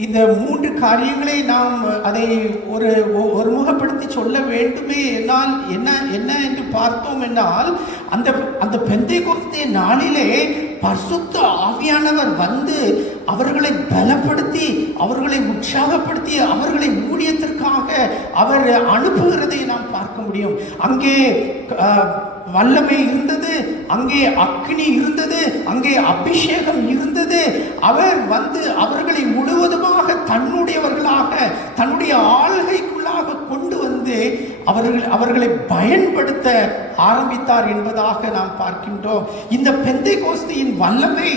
இந்த 3 காரியங்களை நாம் அதை ஒருமுகப்படுத்தி சொல்ல வேண்டுமே என்னால் என்ன என்று பார்த்தோம் என்றால், அந்த பெந்தேகோஸ்தே நாளிலே பரிசுத்த ஆவியானவர் வந்து அவர்களை பலப்படுத்தி, அவர்களை உற்சாகப்படுத்தி, அவர்களை ஊழியத்திற்காக அவர் அனுப்புகிறதை நாம் பார்க்க முடியும். அங்கே வல்லமை இருந்தது, அங்கே அக்னி இருந்தது, அங்கே அபிஷேகம் இருந்தது. அவர் வந்து அவர்களை முழுவதுமாக தன்னுடையவர்களாக, தன்னுடைய ஆள்கைக்குள்ளாக கொண்டு வந்து அவர்களை பயன்படுத்த ஆரம்பித்தார் என்பதாக நாம் பார்க்கின்றோம். இந்த பெந்தேகோஸ்தியின் வல்லமை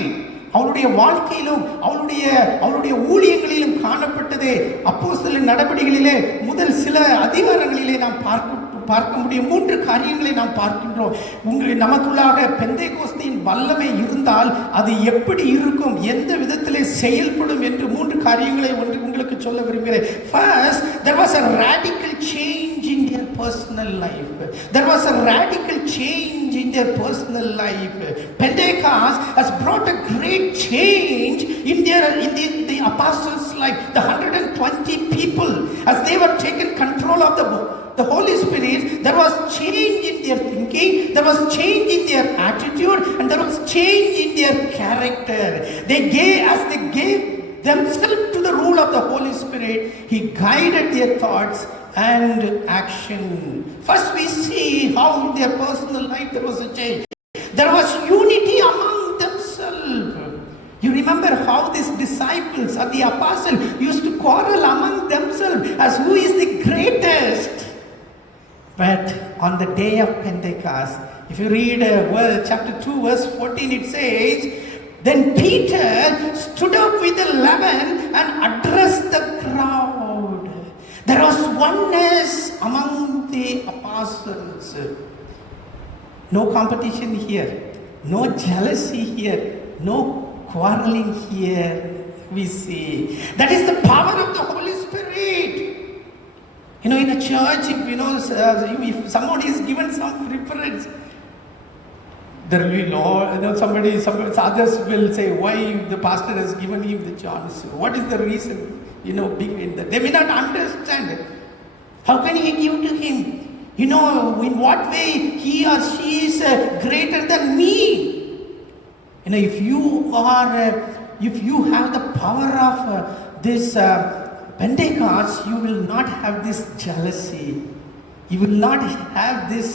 அவளுடைய வாழ்க்கையிலும் அவளுடைய ஊழியங்களிலும் காணப்பட்டது. அப்போஸ்தலர் நடபடிகளிலே முதல் சில அதிகாரங்களிலே நாம் பார்க்க முடியும். 3 காரியங்களை நாம் பார்க்கின்றோம். நமக்குள்ளாக பெந்தேகோஸ்தியின் வல்லமை இருந்தால் அது எப்படி இருக்கும், எந்த விதத்திலே செயல்படும் என்று 3 காரியங்களை உங்களுக்கு சொல்ல விரும்புகிறேன். First, there was a radical change in their personal life. There was a radical change in their personal life. Pentecost has brought a great change in the apostles' life. The 120 people, as they were taken control of the Holy Spirit, there was change in their thinking, there was change in their attitude, and there was change in their character. They gave themselves to the rule of the Holy Spirit, He guided their thoughts and action. First we see how in their personal life there was a change. There was unity among themselves. You remember how these disciples or the apostles used to quarrel among themselves as who is the greatest. But on the day of Pentecost, if you read chapter 2 verse 14, it says, then Peter stood up with the 11 and addressed the crowd. There was oneness among the apostles. No competition here, no jealousy here, no quarreling here. We see that is the power of the Holy Spirit. In a church, if somebody is given some preference, there will be others will say, why the pastor has given him the chance? What is the reason? Behind that. They may not understand. How can he give to him? In what way he or she is greater than me? If you have the power of this Pentecost, you will not have this jealousy. You will not have this,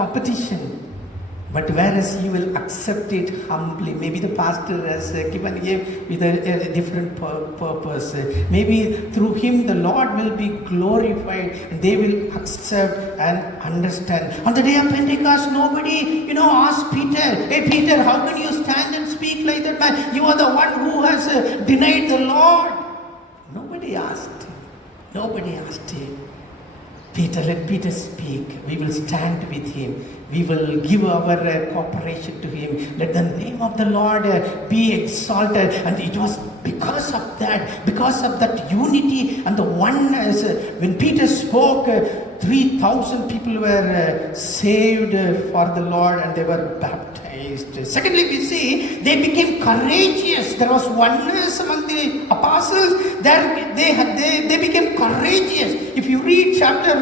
competition. But whereas you will accept it humbly. Maybe the pastor has given him with a different purpose. Maybe through him the Lord will be glorified. And they will accept and understand. On the day of Pentecost, nobody, asked Peter, hey Peter, how can you stand and speak like that, man? You are the one who has denied the Lord. Nobody asked him. Nobody asked him. Peter, let Peter speak. We will stand with him. We will give our cooperation to him. Let the name of the Lord be exalted. And it was because of that unity and the oneness. When Peter spoke, 3,000 people were saved for the Lord and they were baptized. Secondly, we see they became courageous. There was oneness among the apostles. They became courageous. If you read chapter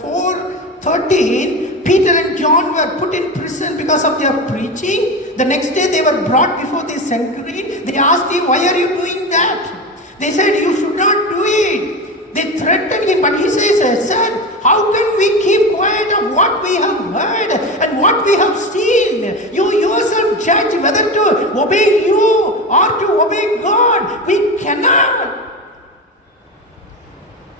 4:13, Peter and John were put in prison because of their preaching. The next day they were brought before the Sanhedrin. They asked him, why are you doing that? They said, you should not do it. They threatened him, but he says, sir, how can we keep quiet of what we have heard and what we have seen? You yourself judge whether to obey you or to obey God. We cannot.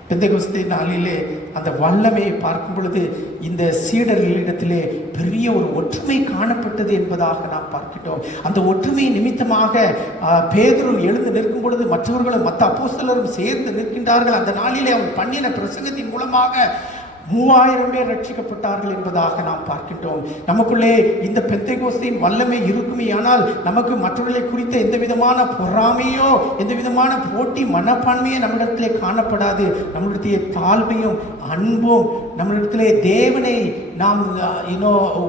பெந்தெகோஸ்தே நாளிலே அந்த வல்லமையை பார்க்கும் பொழுது இந்த சீடர்களிடத்திலே பெரிய ஒரு ஒற்றுமை காணப்பட்டது என்பதாக நாம் பார்க்கிறோம். அந்த ஒற்றுமை நிமித்தமாக பேதுரு எழுந்து நிற்கும் பொழுது மற்றவர்களும் மற்ற அப்போஸ்தலரும் சேர்ந்து நிற்கின்றார்கள். அந்த நாளிலே அவர் பண்ணின பிரசங்கத்தின் மூலமாக 3000 பேர் ரட்சிக்கப்பட்டார்கள் என்பதாக நாம் பார்க்கின்றோம். நமக்குள்ளே இந்த பெந்தெகோஸ்தின் வல்லமை இருக்குமே, ஆனால் நமக்கு மற்றவர்களை குறித்த எந்த விதமான பொறாமையோ எந்த விதமான போட்டி மனப்பான்மையோ நம்மிடத்திலே காணப்படாது. நம்மிடத்திலே தாழ்மையும் அன்பும் நம்மிடத்திலே தேவனை நாம்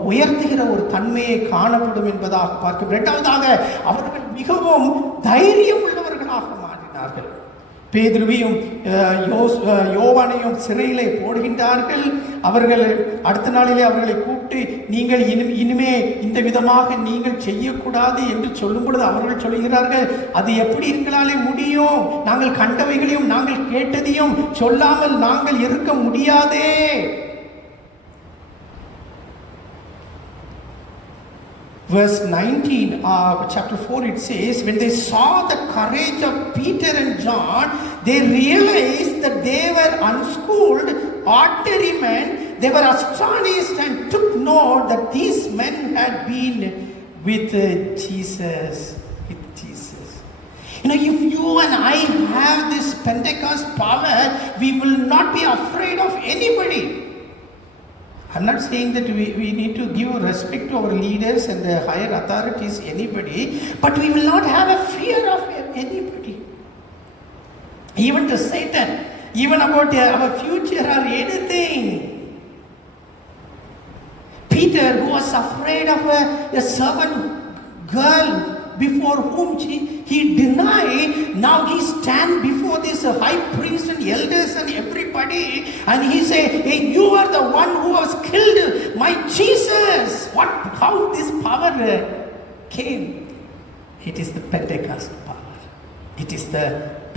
உயர்த்துகிற ஒரு தன்மையை காணப்படும் என்பதாக பார்க்கிறோம். இரண்டாவதாக அவர்கள் மிகவும் தைரியம் உள்ளவர்களாக மாறினார்கள். பேதுருவையும் யோவானையும் சிறையிலே போடுகின்றார்கள். அவர்கள் அடுத்த நாளிலே அவர்களை கூப்பிட்டு நீங்கள் இனிமே இந்த விதமாக நீங்கள் செய்யக்கூடாது என்று சொல்லும் பொழுது அவர்கள் சொல்கிறார்கள், அது எப்படி எங்களாலே முடியும்? நாங்கள் கண்டவைகளையும் நாங்கள் கேட்டதையும் சொல்லாமல் நாங்கள் இருக்க முடியாதே. Verse 19 chapter 4 it says, when they saw the courage of Peter and John, they realized that they were unschooled, ordinary men. They were astonished and took note that these men had been with Jesus. With Jesus. If you and I have this Pentecost power, we will not be afraid of anybody. I'm not saying that we need to give respect to our leaders and the higher authorities, anybody, but we will not have a fear of anybody. Even to Satan, even about our future or anything. Peter, who was afraid of a servant girl before whom he denied, now he stands before this high priest and elders and everybody, and he say, hey, you are the one who has killed my Jesus. How this power came? It is the Pentecost power. It is the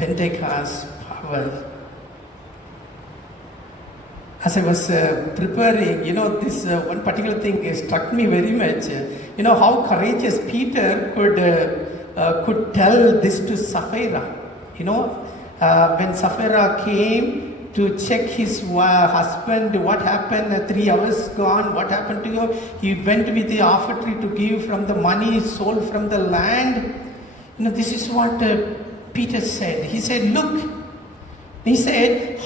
Pentecost power. As I was preparing, this one particular thing struck me very much. How courageous Peter could tell this to Sapphira. When Sapphira came to check his husband, what happened, 3 hours gone, what happened to you? He went with the offertory to give from the money sold from the land. This is what Peter said. He said, look, he said,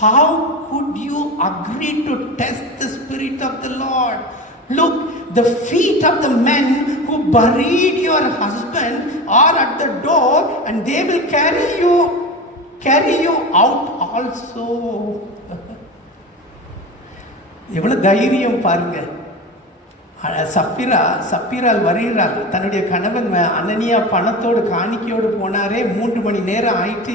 how could you agree to test the Spirit of the Lord? Look, the feet of the men who buried your husband are at the door, and they will carry you out also. எவ்வளவு தைரியம் பாருங்க. சப்பீரால் வருகிறாள். தன்னுடைய கணவன் அனனியா பணத்தோடு காணிக்கையோடு போனாரே, 3 மணி நேரம் ஆயிட்டு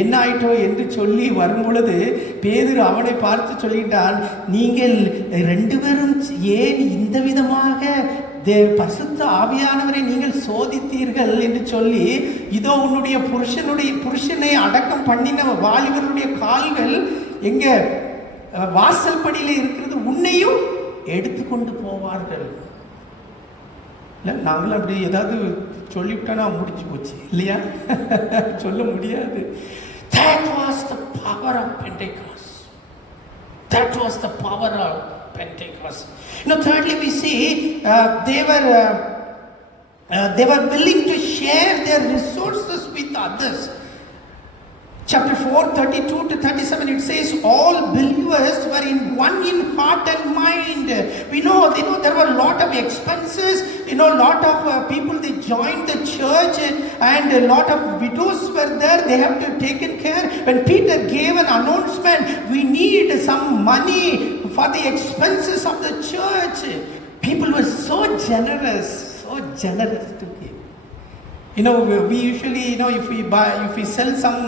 என்ன ஆயிட்டோ என்று சொல்லி வரும் பொழுது பேதுரு அவனை பார்த்து சொல்லிட்டான், நீங்கள் 2 பேரும் ஏன் இந்த விதமாக பரிசுத்த ஆவியானவரை நீங்கள் சோதித்தீர்கள் என்று சொல்லி, இதோ உன்னுடைய புருஷனை அடக்கம் பண்ணின வாலிபருடைய கால்கள் எங்க வாசல் படியில இருக்கிறது, உன்னையும் எடுத்துக்கொண்டு போவார்கள். நாங்களும் அப்படி ஏதாவது சொல்லிவிட்டா முடிச்சு போச்சு இல்லையா? சொல்ல முடியாது. That was the power of Pentecost. That was the power of Pentecost. Thirdly, we see they were willing to share their resources with others. Chapter 4, 32 to 37, it says, all believers were one in heart and mind. We know there were a lot of expenses, lot of people, they joined the church, and a lot of widows were there, they have to taken care. When Peter gave an announcement, we need some money for the expenses of the church. People were so generous to give. You know, we usually, you know, if we sell some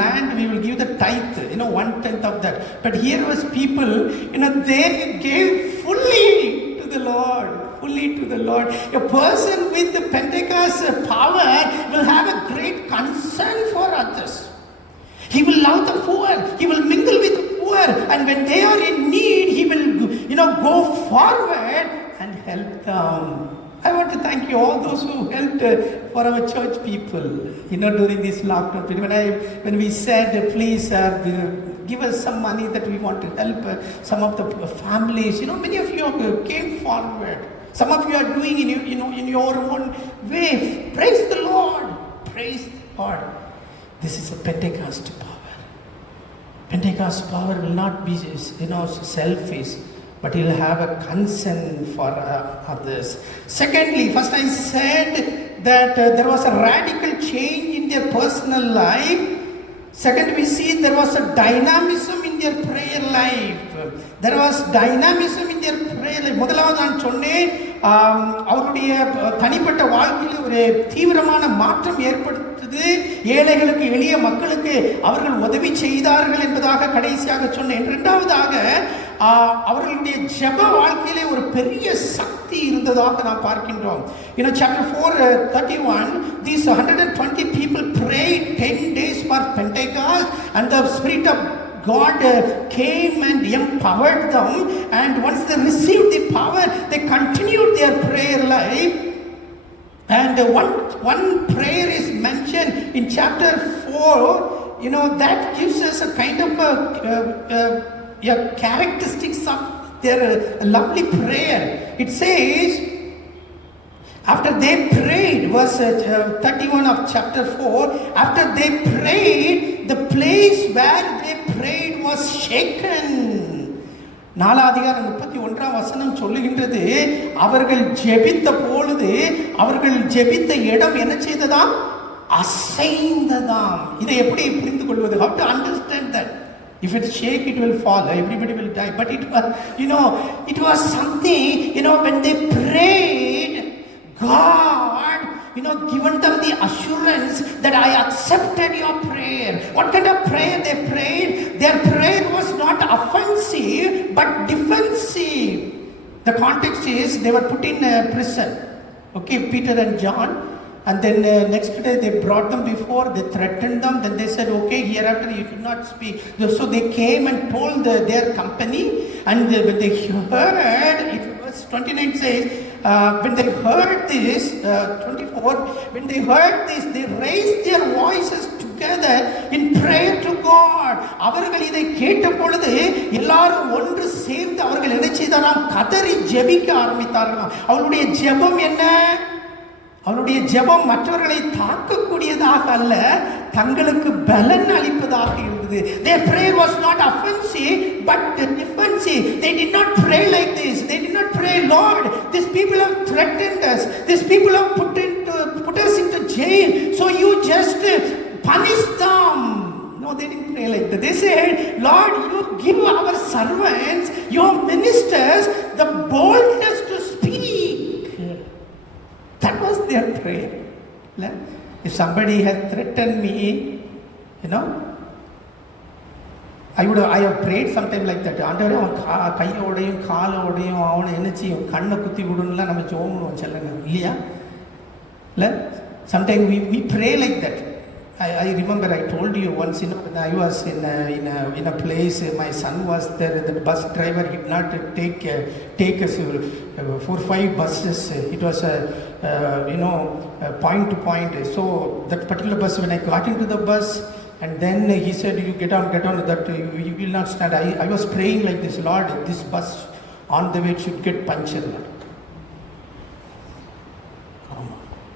land, we will give the tithe, you know, 1/10 of that. But here was people, you know, they gave fully to the Lord. Fully to the Lord. A person with the Pentecost power will have a great concern for others. He will love the poor. He will mingle with the poor. And when they are in need, he will, you know, go forward and help them. I want to thank you, all those who helped for our church people, you know, during this lockdown period. When we said, please give us some money that we want to help some of the families, you know, many of you came forward. Some of you are doing in your own way. Praise the Lord. Praise the Lord. This is a Pentecost power. Pentecost power will not be, you know, selfish, but he'll have a concern for others. Secondly, first I said that there was a radical change in their personal life. Second, we see there was a dynamism in their prayer life. There was dynamism in their prayer life. முதலாவது நான் சொன்னேன், அவருடைய தனிப்பட்ட வாழ்க்கையில் ஒரு தீவிரமான மாற்றம் ஏற்படுத்தது. ஏழைகளுக்கு, எளிய மக்களுக்கு அவர்கள் உதவி செய்தார்கள் என்பதாக கடைசியாக சொன்னேன். இரண்டாவதாக அவர்களுடைய ஜெப வாழ்க்கையிலே ஒரு பெரிய சக்தி இருந்ததாக நாம் பார்க்கின்றோம். You know, chapter 4:31, these 120 people prayed 10 days for Pentecost, and the Spirit of God came and empowered them, and once they received the power, they continued their prayer life. And one prayer is mentioned in chapter 4, you know, that gives us a kind of a characteristics of their lovely prayer. It says, after they prayed, verse 31 of chapter 4, after they prayed, the place where they prayed was shaken. 4:31 சொல்லுகின்றது, அவர்கள் ஜெபித்த பொழுது அவர்கள் ஜெபித்த இடம் என்ன செய்ததாம்? அசைந்ததாம். இதை எப்படி புரிந்து கொள்வது? How to understand that? If it shake, it will fall. Everybody will die. But it was, you know, it was something, you know, when they prayed, God, you know, given them the assurance that I accepted your prayer. What kind of prayer they prayed? Their prayer was not offensive, but defensive. The context is they were put in prison. Okay, Peter and John. And then next day they brought them before, they threatened them, then they said, okay, hereafter you should not speak. So they came and told their company, and when they heard, it was 29 says, when they heard this, 24, when they heard this, they raised their voices together in prayer to God. அவர்கள் இதை கேட்ட பொழுது எல்லாரும் ஒன்று சேர்ந்து அவர்கள் என்ன செய்தாராம்? கதறி ஜெபிக்க ஆரம்பித்தார்களாம். அவளுடைய ஜெபம் என்ன? அவருடைய ஜெபம் மற்றவர்களை தாக்கக்கூடியதாக அல்ல, தங்களுக்கு பலன் அளிப்பதாக இருந்தது. Their prayer was not offensive but defensive. They did not pray like this. They did not pray, Lord, these people have threatened us. These people have put us into jail. So you just punish them. No, they didn't pray like that. They said, Lord, you give our servants, your ministers, the boldness to speak. That was their prayer. If somebody had threatened me, you know, I have prayed sometime like that. ஆண்டவரே, அவன் கையோடையும் காலோடையும் அவனை என்ன செய்யும்? கண்ணை குத்தி விடணும்லாம் நம்ம ஜோமுன்னு சொல்லுங்க இல்லையா? இல்லை, sometime we pray like that. I remember I told you once, you know, when I was in a place, my son was there, the bus driver did not take us 4-5 buses. It was you know, point to point. So that particular bus, when I got into the bus, and then he said, you get on that you will not stand. I was praying like this, Lord, this bus on the way should get punctured.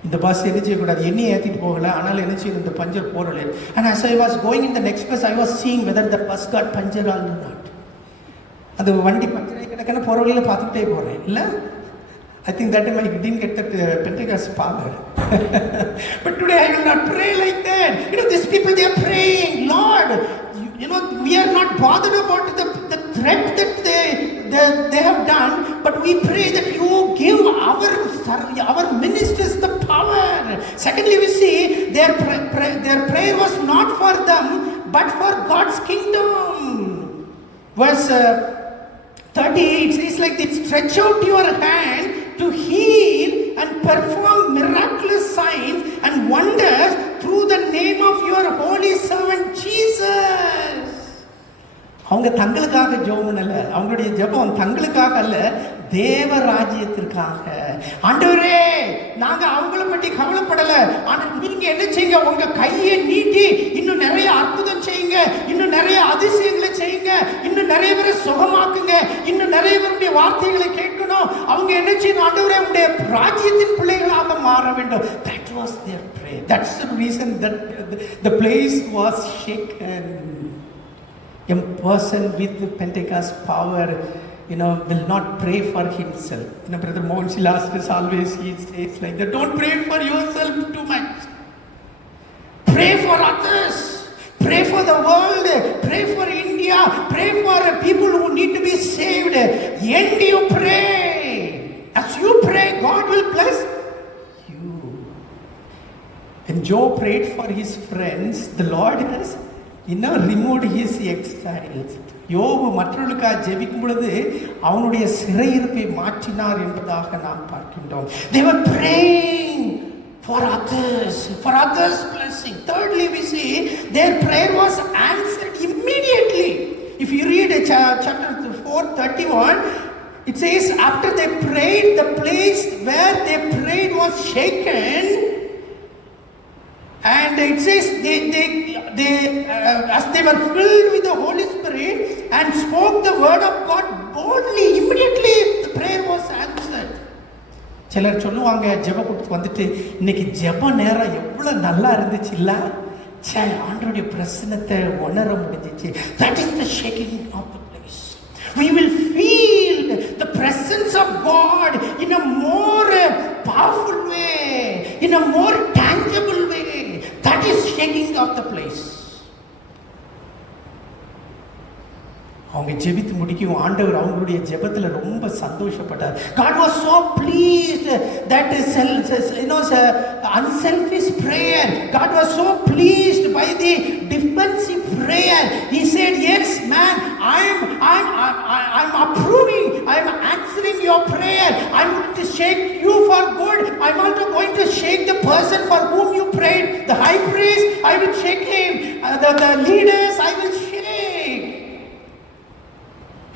இந்த bus என்ன செய்யக்கூடாது? எண்ணி ஏற்றிட்டு போகல, ஆனால் என்ன செய்யணும்? இந்த பஞ்சர் போடலை. And as I was going in the next bus, I was seeing whether the bus got punctured or not. அந்த வண்டி பஞ்சரை கிடக்குன்னு போகிற வழியில் பார்த்துக்கிட்டே போகிறேன் இல்லை. I think that time I didn't get that Pentecost power. But today I will not pray like that. You know, these people, they are praying, Lord, you know, we are not bothered about the threat that they have done, but we pray that you give our ministers the power. Secondly, we see their prayer was not for them, but for God's kingdom. Verse 38 says like this, stretch out your hand to heal and perform miraculous signs and wonders through the name of your holy servant Jesus. அவங்க தங்களுக்காக ஜெபம் பண்ணல, அவங்களுடைய ஜெபம் தங்களுக்காக அல்ல, தேவ ராஜ்யத்திற்காக. ஆண்டவரே, நாங்க அவங்கள பற்றி கவலைப்படல, ஆனா நீங்க என்ன செய்யுங்க, உங்க கையை நீட்டி இன்னும் நிறைய அற்புதம் செய்யுங்க, இன்னும் நிறைய அதிசயங்களை செய்யுங்க, இன்னும் நிறைய பேரை சுகமாக்குங்க, இன்னும் நிறைய பேருடைய வார்த்தைகளை கேட்கணும். அவங்க என்ன செய்யணும், ஆண்டவரே உங்களுடைய ராஜ்யத்தின் பிள்ளைகளாக மாற வேண்டும். That was their prayer. That's the reason that the place was shaken. A person with Pentecost power, will not pray for himself. Brother Mohan Silas always he says like that, don't pray for yourself too much. Pray for others. Pray for the world. Pray for India. Pray for people who need to be saved. End you pray. As you pray, God will bless you. When Job prayed for his friends, the Lord has removed his exiles. யோபு மற்றவர்களுக்காக ஜெபிக்கும் பொழுது அவனுடைய சிறையிருப்பை மாற்றினார் என்பதாக நாம் பார்க்கின்றோம். They were praying for others blessing. Thirdly, we see their prayer was answered immediately. If you read chapter 4:31, it says after they prayed, the place where they prayed was shaken. And it says they as they were filled with the Holy Spirit and spoke the word of God boldly, immediately the prayer was answered. சிலர் சொல்லுவாங்க, ஜெப கூட்டத்துக்கு வந்துட்டு இன்னைக்கு ஜெப நேரம் எவ்வளவு நல்லா இருந்துச்சு இல்ல, ஆண்டவருடைய பிரசன்னத்தை உணர முடிஞ்சிச்சு. That is the shaking of the place. We will feel the presence of God in a more powerful way, in a more tangible way. That is shaking of the place. அவங்க ஜெபித்து முடிக்கும் ஆண்டவர் அவங்களுடைய ஜெபத்துல ரொம்ப சந்தோஷப்பட்டார். God was so pleased that unselfish prayer. God was so pleased by the defensive prayer. He said, yes man, I'm approving, I'm answering your prayer. I'm going to shake you for good. I'm also going to shake the person for whom you prayed. The high priest, I will shake him. The leaders, I will shake.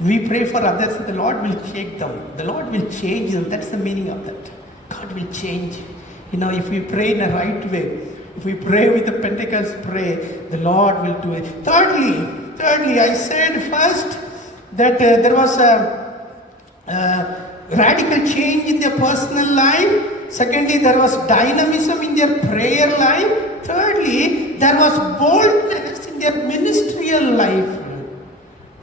We pray for others, the Lord will shake them. The Lord will change them. That's the meaning of that. God will change. If we pray in a right way, if we pray with the Pentecost prayer, the Lord will do it. Thirdly, I said first that there was a radical change in their personal life. Secondly, there was dynamism in their prayer life. Thirdly, there was boldness in their ministerial life.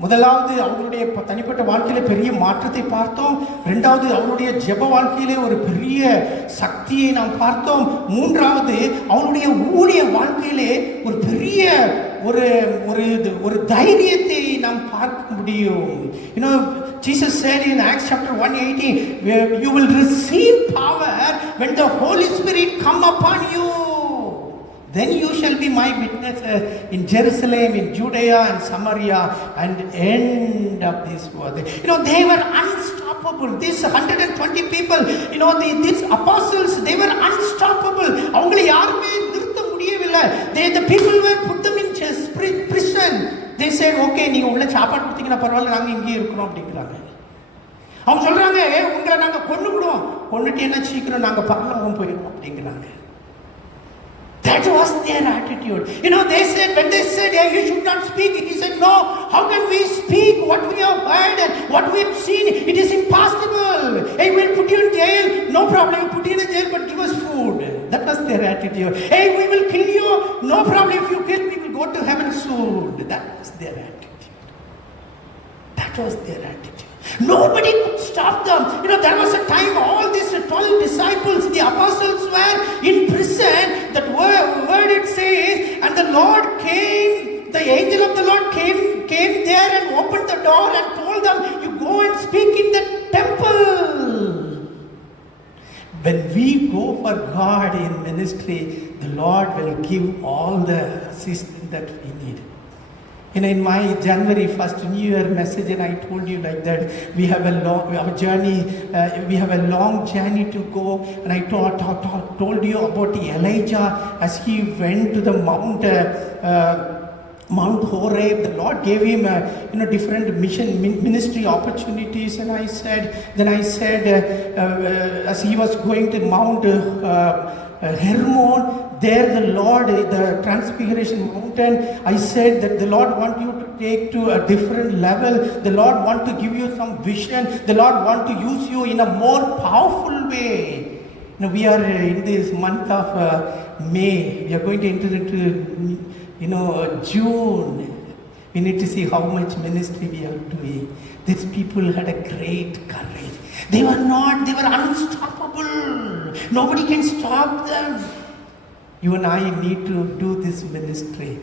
முதலாவது அவங்களுடைய தனிப்பட்ட வாழ்க்கையில பெரிய மாற்றத்தை பார்த்தோம். இரண்டாவது அவங்களுடைய ஜெப வாழ்க்கையிலே ஒரு பெரிய சக்தியை நாம் பார்த்தோம். மூன்றாவது அவங்களுடைய ஊழிய வாழ்க்கையிலே ஒரு பெரிய ஒரு தைரியத்தை நாம் பார்க்க முடியும். Jesus said in Acts chapter 1:18, you will receive power when the Holy Spirit come upon you. Then you shall be my witnesses in Jerusalem, in Judea and Samaria and end of this world. They were unstoppable. These 120 people, these apostles, they were unstoppable. அவங்களை யாருமே நிறுத்த முடியவில்லை. The people were put them in prison. They said, okay, நீங்க உள்ள சாப்பாடு கொடுத்தீங்கன்னா பரவாயில்ல, நாங்க இங்கே இருக்கணும் அப்படிங்கிறாங்க. அவங்க சொல்றாங்க, உங்களை நாங்க கொன்னுடுவோம், கொன்னுட்டு என்ன சீக்கிரம் நாங்க பரலோகம் போயிடுவோம் அப்படிங்கிறாங்க. That was their attitude. They said, when they said, you should not speak, he said, no, how can we speak what we have heard and what we have seen? It is impossible. Hey, we'll put you in jail. No problem, we'll put you in jail, but give us food. That was their attitude. Hey, we will kill you. No problem, if you kill, we will go to heaven soon. That was their attitude. That was their attitude. Nobody could stop them. There was a time all these 12 disciples, the apostles were in prison. That word it says, and the Lord came, the angel of the Lord came there and opened the door and told them, you go and speak in the temple. When we go for God in ministry, the Lord will give all the assistance that we need. In my January 1st New Year message, and I told you like that we have a long journey to go, and I told you about Elijah as he went to the Mount Horeb. The Lord gave him different ministry opportunities, and I said as he was going to Mount Hermon, there the Lord, the Transfiguration Mountain, I said that the Lord want you to take to a different level. The Lord want to give you some vision. The Lord want to use you in a more powerful way. Now we are in this month of May. We are going to enter into June. We need to see how much ministry we are doing. These people had a great courage. They were unstoppable. Nobody can stop them. You and I need to do this ministry.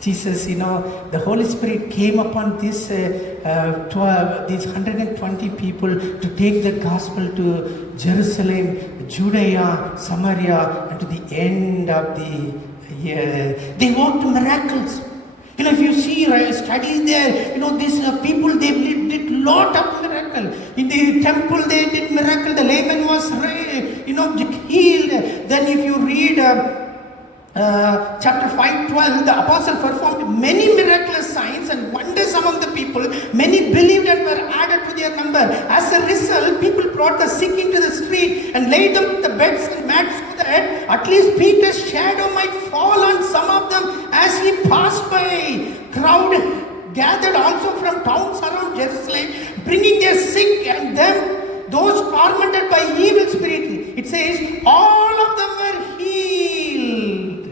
Jesus, the Holy Spirit came upon these 120 people to take the gospel to Jerusalem, Judea, Samaria, and to the end of the year. They worked miracles. If you see, study there, these people, they did lot of miracle. In the temple, they did miracle. The layman was healed. Then if you read chapter 5:12, the apostle performed many miraculous signs and wonders among the people. Many believed and were added to their number. As a result, people brought the sick into the street and laid them on the beds and mats so that at least Peter's shadow might fall on some of them as he passed by. Crowd gathered also from towns around Jerusalem, bringing their sick and them, those tormented by evil spirits. It says, all of them were healed.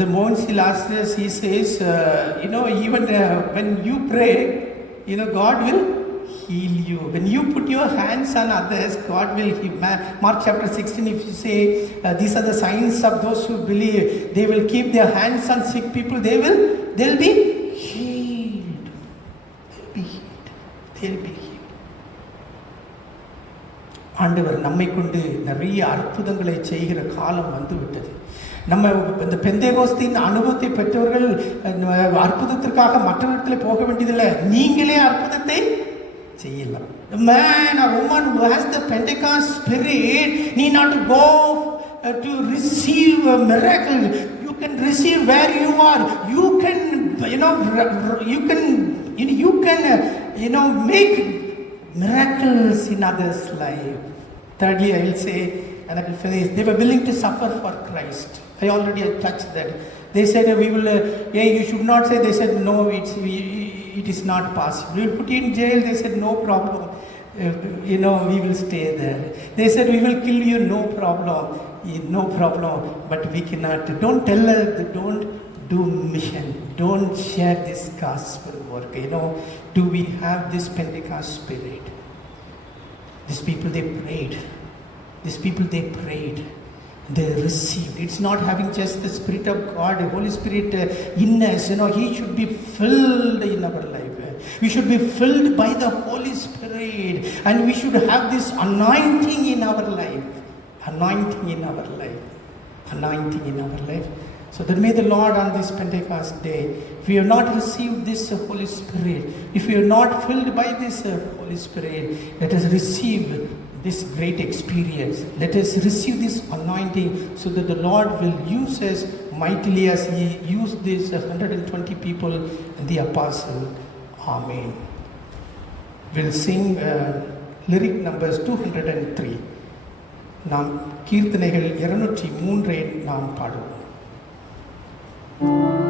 The Mons Hilarius, he says, even when you pray, God will heal you. When you put your hands on others, God will heal. Mark chapter 16, if you say, these are the signs of those who believe, they will keep their hands on sick people, they'll be healed. They'll be healed. ஆண்டவர் நம்மை கொண்டு நிறைய அற்புதங்களை செய்கிற காலம் வந்து விட்டது. நம்ம இந்த பெந்தேகோஸ்தின் அனுபவத்தை பெற்றவர்கள் அற்புதத்திற்காக மற்றவர்களிடத்தில் போக வேண்டியதில்லை, நீங்களே அற்புதத்தை செய்யலாம். The man or woman who has the Pentecost spirit need not to go to receive a miracle. You can receive where you are. You can make miracles in others' life. Thirdly, I will say, and I will finish, they were willing to suffer for Christ. I already touched that. They said, you should not say. They said, no, it is not possible. We will put you in jail. They said, no problem. We will stay there. They said, we will kill you, no problem. No problem. But we cannot. Don't tell us, don't do mission. Don't share this gospel work. Do we have this Pentecost spirit? These people, they prayed. They received. It's not having just the Spirit of God, the Holy Spirit in us. He should be filled in our life. We should be filled by the Holy Spirit, and we should have this anointing in our life. So that may the Lord on this Pentecost day, if we have not received this Holy Spirit, if we are not filled by this Holy Spirit, let us receive this great experience. Let us receive this anointing so that the Lord will use us mightily as He used these 120 people and the apostle. Amen. We'll sing lyric numbers 203. நாம் கீர்த்தனைகள் 203 நாம் பாடுவோம். Thank you.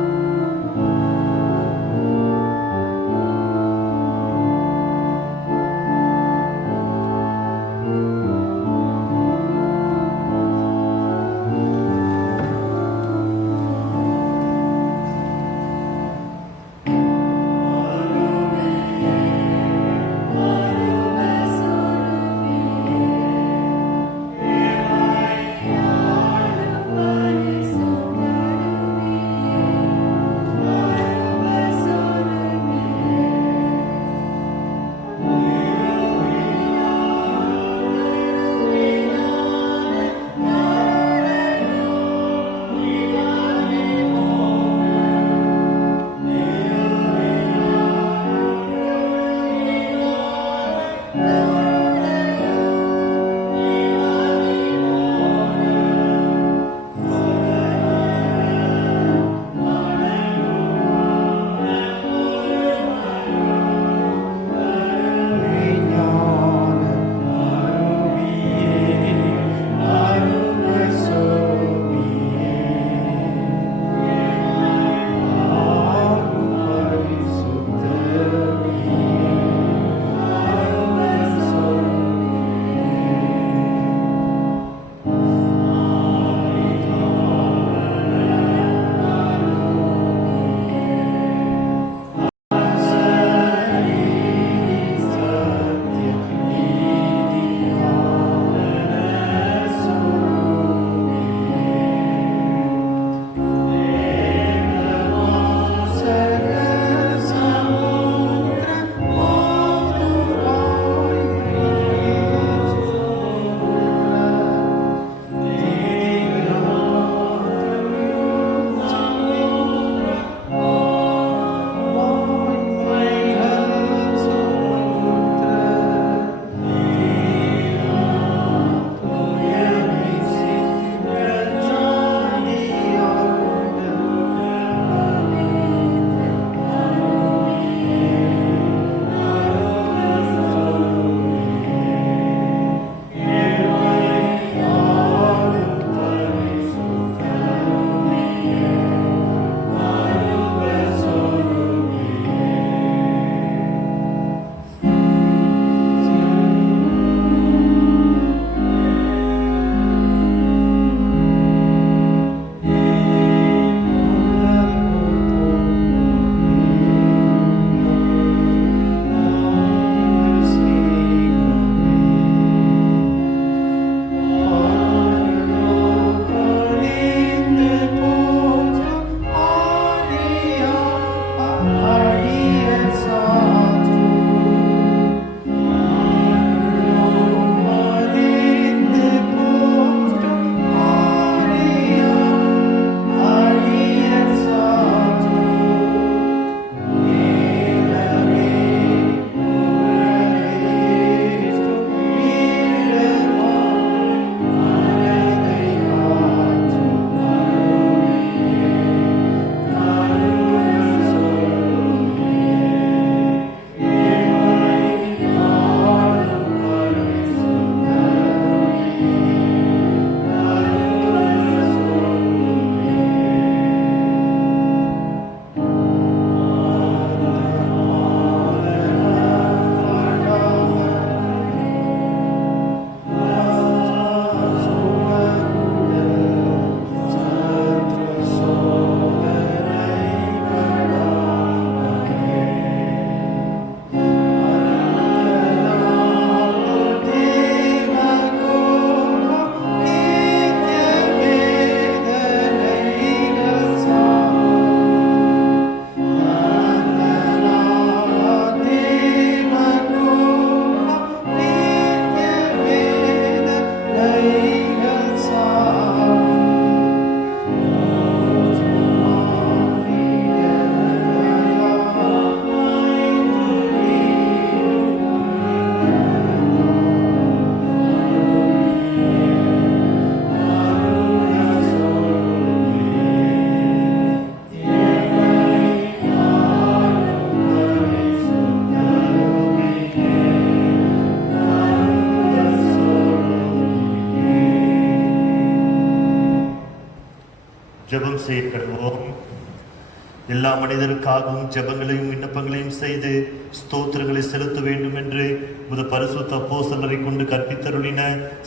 மனிதருக்காகவும் ஜெபங்களையும் விண்ணப்பங்களையும் செய்து ஸ்தோத்திரங்களை செலுத்த வேண்டும் என்று உமது பரிசுத்த அப்போஸ்தலரை கொண்டு கற்பித்தருளின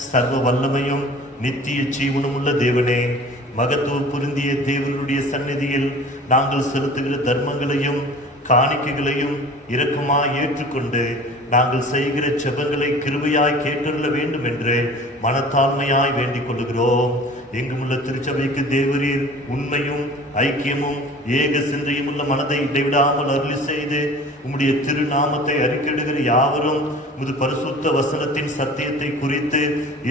சர்வ வல்லமையும் நித்திய ஜீவனுமுள்ள தேவனே, மகத்துவம் பொருந்திய தேவனுடைய சந்நிதியில் நாங்கள் செலுத்துகிற தர்மங்களையும் காணிக்கைகளையும் இரக்கமாய் ஏற்றுக்கொண்டு நாங்கள் செய்கிற ஜெபங்களை கிருபையாய் கேட்டுள்ள வேண்டும் என்று மனத்தாழ்மையாய் வேண்டிக் கொள்கிறோம். எங்குமுள்ள திருச்சபைக்கு தேவரீர் உண்மையும் ஐக்கியமும் ஏக சிந்தையும் உள்ள மனதை இடைவிடாமல் அருளி செய்து உம்முடைய திருநாமத்தை அறிக்கையிடுகிற யாவரும் உமது பரிசுத்த வசனத்தின் சத்தியத்தை குறித்து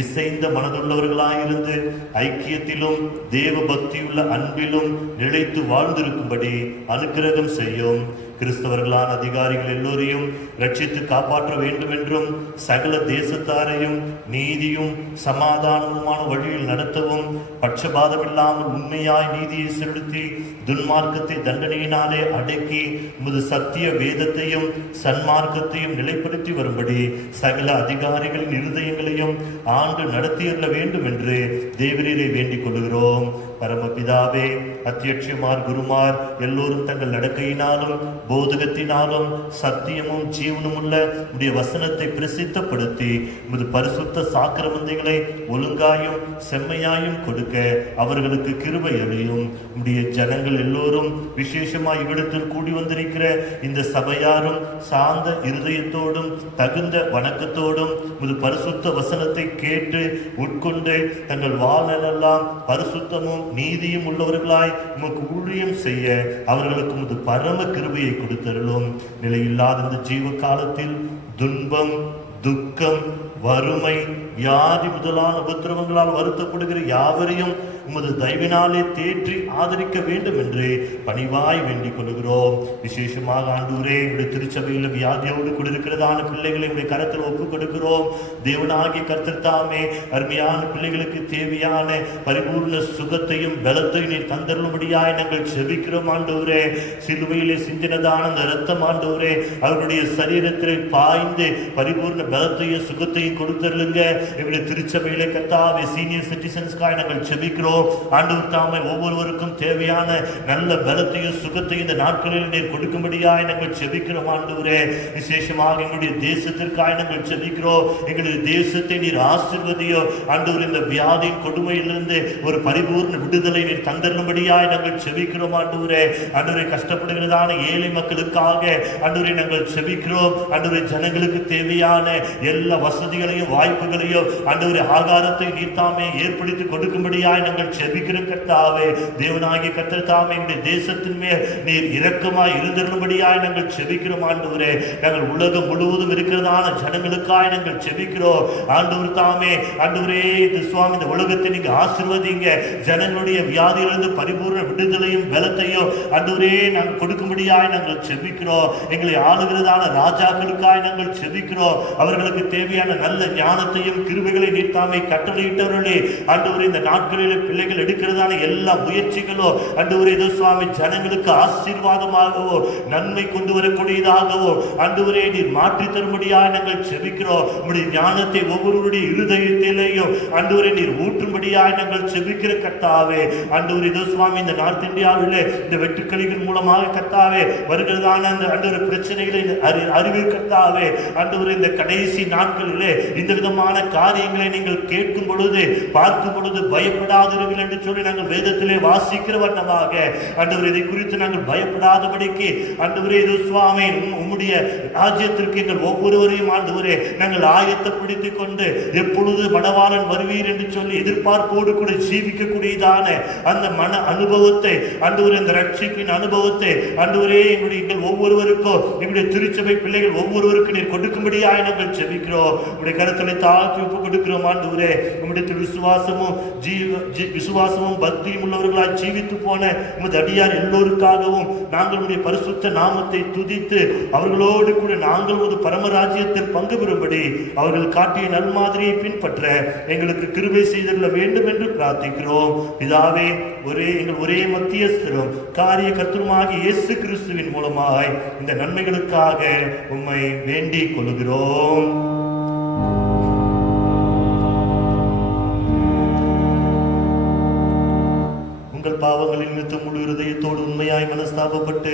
இசைந்த மனதுள்ளவர்களாயிருந்து ஐக்கியத்திலும் தேவ பக்தியுள்ள அன்பிலும் நிலைத்து வாழ்ந்திருக்கும்படி அனுக்கிரகம் செய்யும். கிறிஸ்தவர்களான அதிகாரிகள் எல்லோரையும் ரட்சித்து காப்பாற்ற வேண்டும் என்றும் சகல தேசத்தாரையும் நீதியும் சமாதானமுமான வழியில் நடத்தவும் பட்சபாதமில்லாமல் உண்மையாய் நீதியை செலுத்தி துன்மார்க்கத்தை தண்டனையினாலே அடக்கி உமது சத்திய வேதத்தையும் சன்மார்க்கத்தையும் நிலைப்படுத்தி வரும்படி சகல அதிகாரிகளின் இருதயங்களையும் ஆண்டு நடத்தியல்ல வேண்டும் என்று தேவரீரை வேண்டிக் கொள்கிறோம். பரமபிதாவே, அத்தியட்சியமார் குருமார் எல்லோரும் தங்கள் நடக்கையினாலும் போதகத்தினாலும் சத்தியமும் ஜீவனும் உள்ள உடைய வசனத்தை பிரசித்தப்படுத்தி உமது பரிசுத்த சாக்கிரமந்தைகளை ஒழுங்காயும் செம்மையாயும் கொடுக்க அவர்களுக்கு கிருபை அளியும். உடைய ஜனங்கள் எல்லோரும் விசேஷமாய் இவ்விடத்தில் கூடி வந்திருக்கிற இந்த சபையாரும் சார்ந்த இருதயத்தோடும் தகுந்த வணக்கத்தோடும் உமது பரிசுத்த வசனத்தை கேட்டு உட்கொண்டு தங்கள் வாழ்நாளெல்லாம் பரிசுத்தமும் நீதியும் உள்ளவர்களாய் உமக்கு ஊழியம் செய்ய அவர்களுக்கு உமது பரம கிருபையை கொடுத்தருளும். நிலையில்லாத இந்த ஜீவ காலத்தில் துன்பம், துக்கம், வறுமை, வியாதி முதலான உபத்திரவங்களால் வருத்தப்படுகிற யாவரையும் உமது தயவினாலே தேற்றி ஆதரிக்க வேண்டும் என்று பணிவாய் வேண்டிக் கொள்கிறோம். விசேஷமாக ஆண்டவரே, உடைய திருச்சபையில் வியாதியோடு கூடியிருக்கிறதான பிள்ளைகளை உடைய கரத்தில் ஒப்புக் கொடுக்கிறோம். தேவனாகிய கர்த்தர் தாமே அருமையான பிள்ளைகளுக்கு தேவையான பரிபூர்ண சுகத்தையும் பலத்தையும் நீர் தந்தருளும்படியாய் நாங்கள் செபிக்கிறோம். ஆண்டவரே, சிலுவையிலே சிந்தினதான அந்த இரத்தம் ஆண்டவரே அவருடைய சரீரத்தில் பாய்ந்து பரிபூர்ண பலத்தையும் சுகத்தையும் கொடுத்தருளுங்க. எங்களுடைய திருச்சபையிலே கர்த்தாவே சீனியர் சிட்டிசன்ஸ்காய் நாங்கள் செபிக்கிறோம். ஆண்டவர் தாமே ஒவ்வொருவருக்கும் தேவையான நல்ல பலத்தையும் சுகத்தையும் இந்த நாட்களில் நீர் கொடுக்கும்படியாய் நாங்கள் செபிக்கிறோம். ஆண்டவரே, விசேஷமாக எங்களுடைய தேசத்திற்காய் நாங்கள் செபிக்கிறோம். எங்களுடைய தேசத்தை நீர் ஆசீர்வதியோ. ஆண்டவர், இந்த வியாதியின் கொடுமையிலிருந்து ஒரு பரிபூர்ண விடுதலை நீர் தந்தரும்படியாய் நாங்கள் செபிக்கிறோம். ஆண்டவரே, ஆண்டவரை கஷ்டப்படுகிறதான ஏழை மக்களுக்காக ஆண்டவரை நாங்கள் செபிக்கிறோம். ஆண்டவரை, ஜனங்களுக்கு தேவையான எல்லா வசதிகளையும் வாய்ப்புகளையும் ஆண்டவரை ஆகாரத்தை நீர் தாமே ஏற்படுத்தி கொடுக்கும்படியாய் நாங்கள் செபிக்கிறோம். கர்த்தாவே, தேவனாகிய கர்த்தர் தாமே எங்களுடைய தேசத்தின் மேல் நீர் இரக்கமாய் இருந்திருக்கும்படியாய் நாங்கள் செபிக்கிறோம். ஆண்டவரே, நாங்கள் உலகம் முழுவதும் இருக்கிறதான ஜனங்களுக்காய் நாங்கள் செபிக்கிறோம். ஆண்டவர் தாமே ஆண்டவரே, இந்த சுவாமி இந்த உலகத்தை நீங்க ஆசீர்வதிங்க. ஜனங்களுடைய வியாதியிலிருந்து பரிபூர்ண விடுதலையும் பலத்தையும் ஆண்டவரே நாங்கள் கொடுக்கும்படியாய் நாங்கள் செபிக்கிறோம். எங்களை ஆளுகிறதான ராஜாக்களுக்காய் நாங்கள் செபிக்கிறோம். அவர்களுக்கு தேவையான நல்ல ஞானத்தையும் கிருபைகளை நீர் தாமே கட்டளையிட்டவர்களே. ஆண்டவரே, இந்த நாட்களில் பிள்ளைகள் எடுக்கிறதான எல்லா முயற்சிகளோ ஆண்டவரே சுவாமி ஜனங்களுக்கு ஆசீர்வாதமாகவோ நன்மை கொண்டு வரக்கூடியதாகவோ ஆண்டவரே நீர் மாற்றி தரும்படியாக நாங்கள் செபிக்கிறோம். உம்முடைய ஞானத்தை ஒவ்வொருவருடைய இருதயத்திலேயும் ஆண்டவரே நீர் ஊற்றும்படியாக நாங்கள் செபிக்கிற கர்த்தாவே. ஆண்டவரே சுவாமி, இந்த நார்த் இந்தியாவில் இந்த வெட்டுக்களிகள் மூலமாக கர்த்தாவே வருகிறதான அந்த ஆண்டவரே பிரச்சனைகளை அறிவு கர்த்தாவே. ஆண்டவரே, இந்த கடைசி நாட்களிலே இந்த விதமான காரியங்களை நீங்கள் கேட்கும் பொழுது பார்க்கும் பொழுது பயப்படாதீர்கள் என்று சொல்லி நாங்கள் வேதத்திலே வாசிக்கிற வண்ணமாக ஆண்டவரே இதை குறித்து நாங்கள் பயப்படாதபடிக்கு ஆண்டவரே சுவாமி உம்முடைய ராஜ்யத்திற்கு எங்கள் ஒவ்வொருவரையும் ஆண்டவரே நாங்கள் ஆயத்தப்படுத்திக் கொண்டு எப்பொழுது மணவாளன் வருவீர் என்று சொல்லி எதிர்பார்ப்போடு கூட ஜீவிக்கக்கூடியதான அந்த மன அனுபவத்தை ஆண்டவரே, இந்த ரட்சிப்பின் அனுபவத்தை ஆண்டவரே எங்கள் ஒவ்வொருவருக்கும் எங்களுடைய திருச்சபை பிள்ளைகள் ஒவ்வொருவருக்கும் நீர் கொடுக்கும்படியாய் நாங்கள் செபிக்கிறோம். உடைய கருத்தலை தாழ்த்தி ஒப்பு கொடுக்கிறோம். ஆண்டவரே, உம்முடைய விசுவாசமும் பக்தியும் உள்ளவர்களாய் ஜீவித்து போன உமது அடியார் எல்லோருக்காகவும் நாங்கள் உடைய பரிசுத்த நாமத்தை துதித்து அவர்களோடு கூட நாங்கள் ஒரு பரமராஜ்யத்தில் பங்கு பெறும்படி அவர்கள் காட்டிய நல்மாதிரியை பின்பற்ற எங்களுக்கு கிருபை செய்தல்ல வேண்டும் என்று பிரார்த்திக்கிறோம். பிதாவே, எங்கள் ஒரே மத்தியஸ்தரும் காரிய கர்த்தருமாகிய இயேசு கிறிஸ்துவின் மூலமாய் இந்த நன்மைகளுக்காக உம்மை வேண்டிக் கொள்கிறோம். பாவங்களின் நிமித்தம் முழு இருதயத்தோடு உண்மையாய் மனஸ்தாபப்பட்டு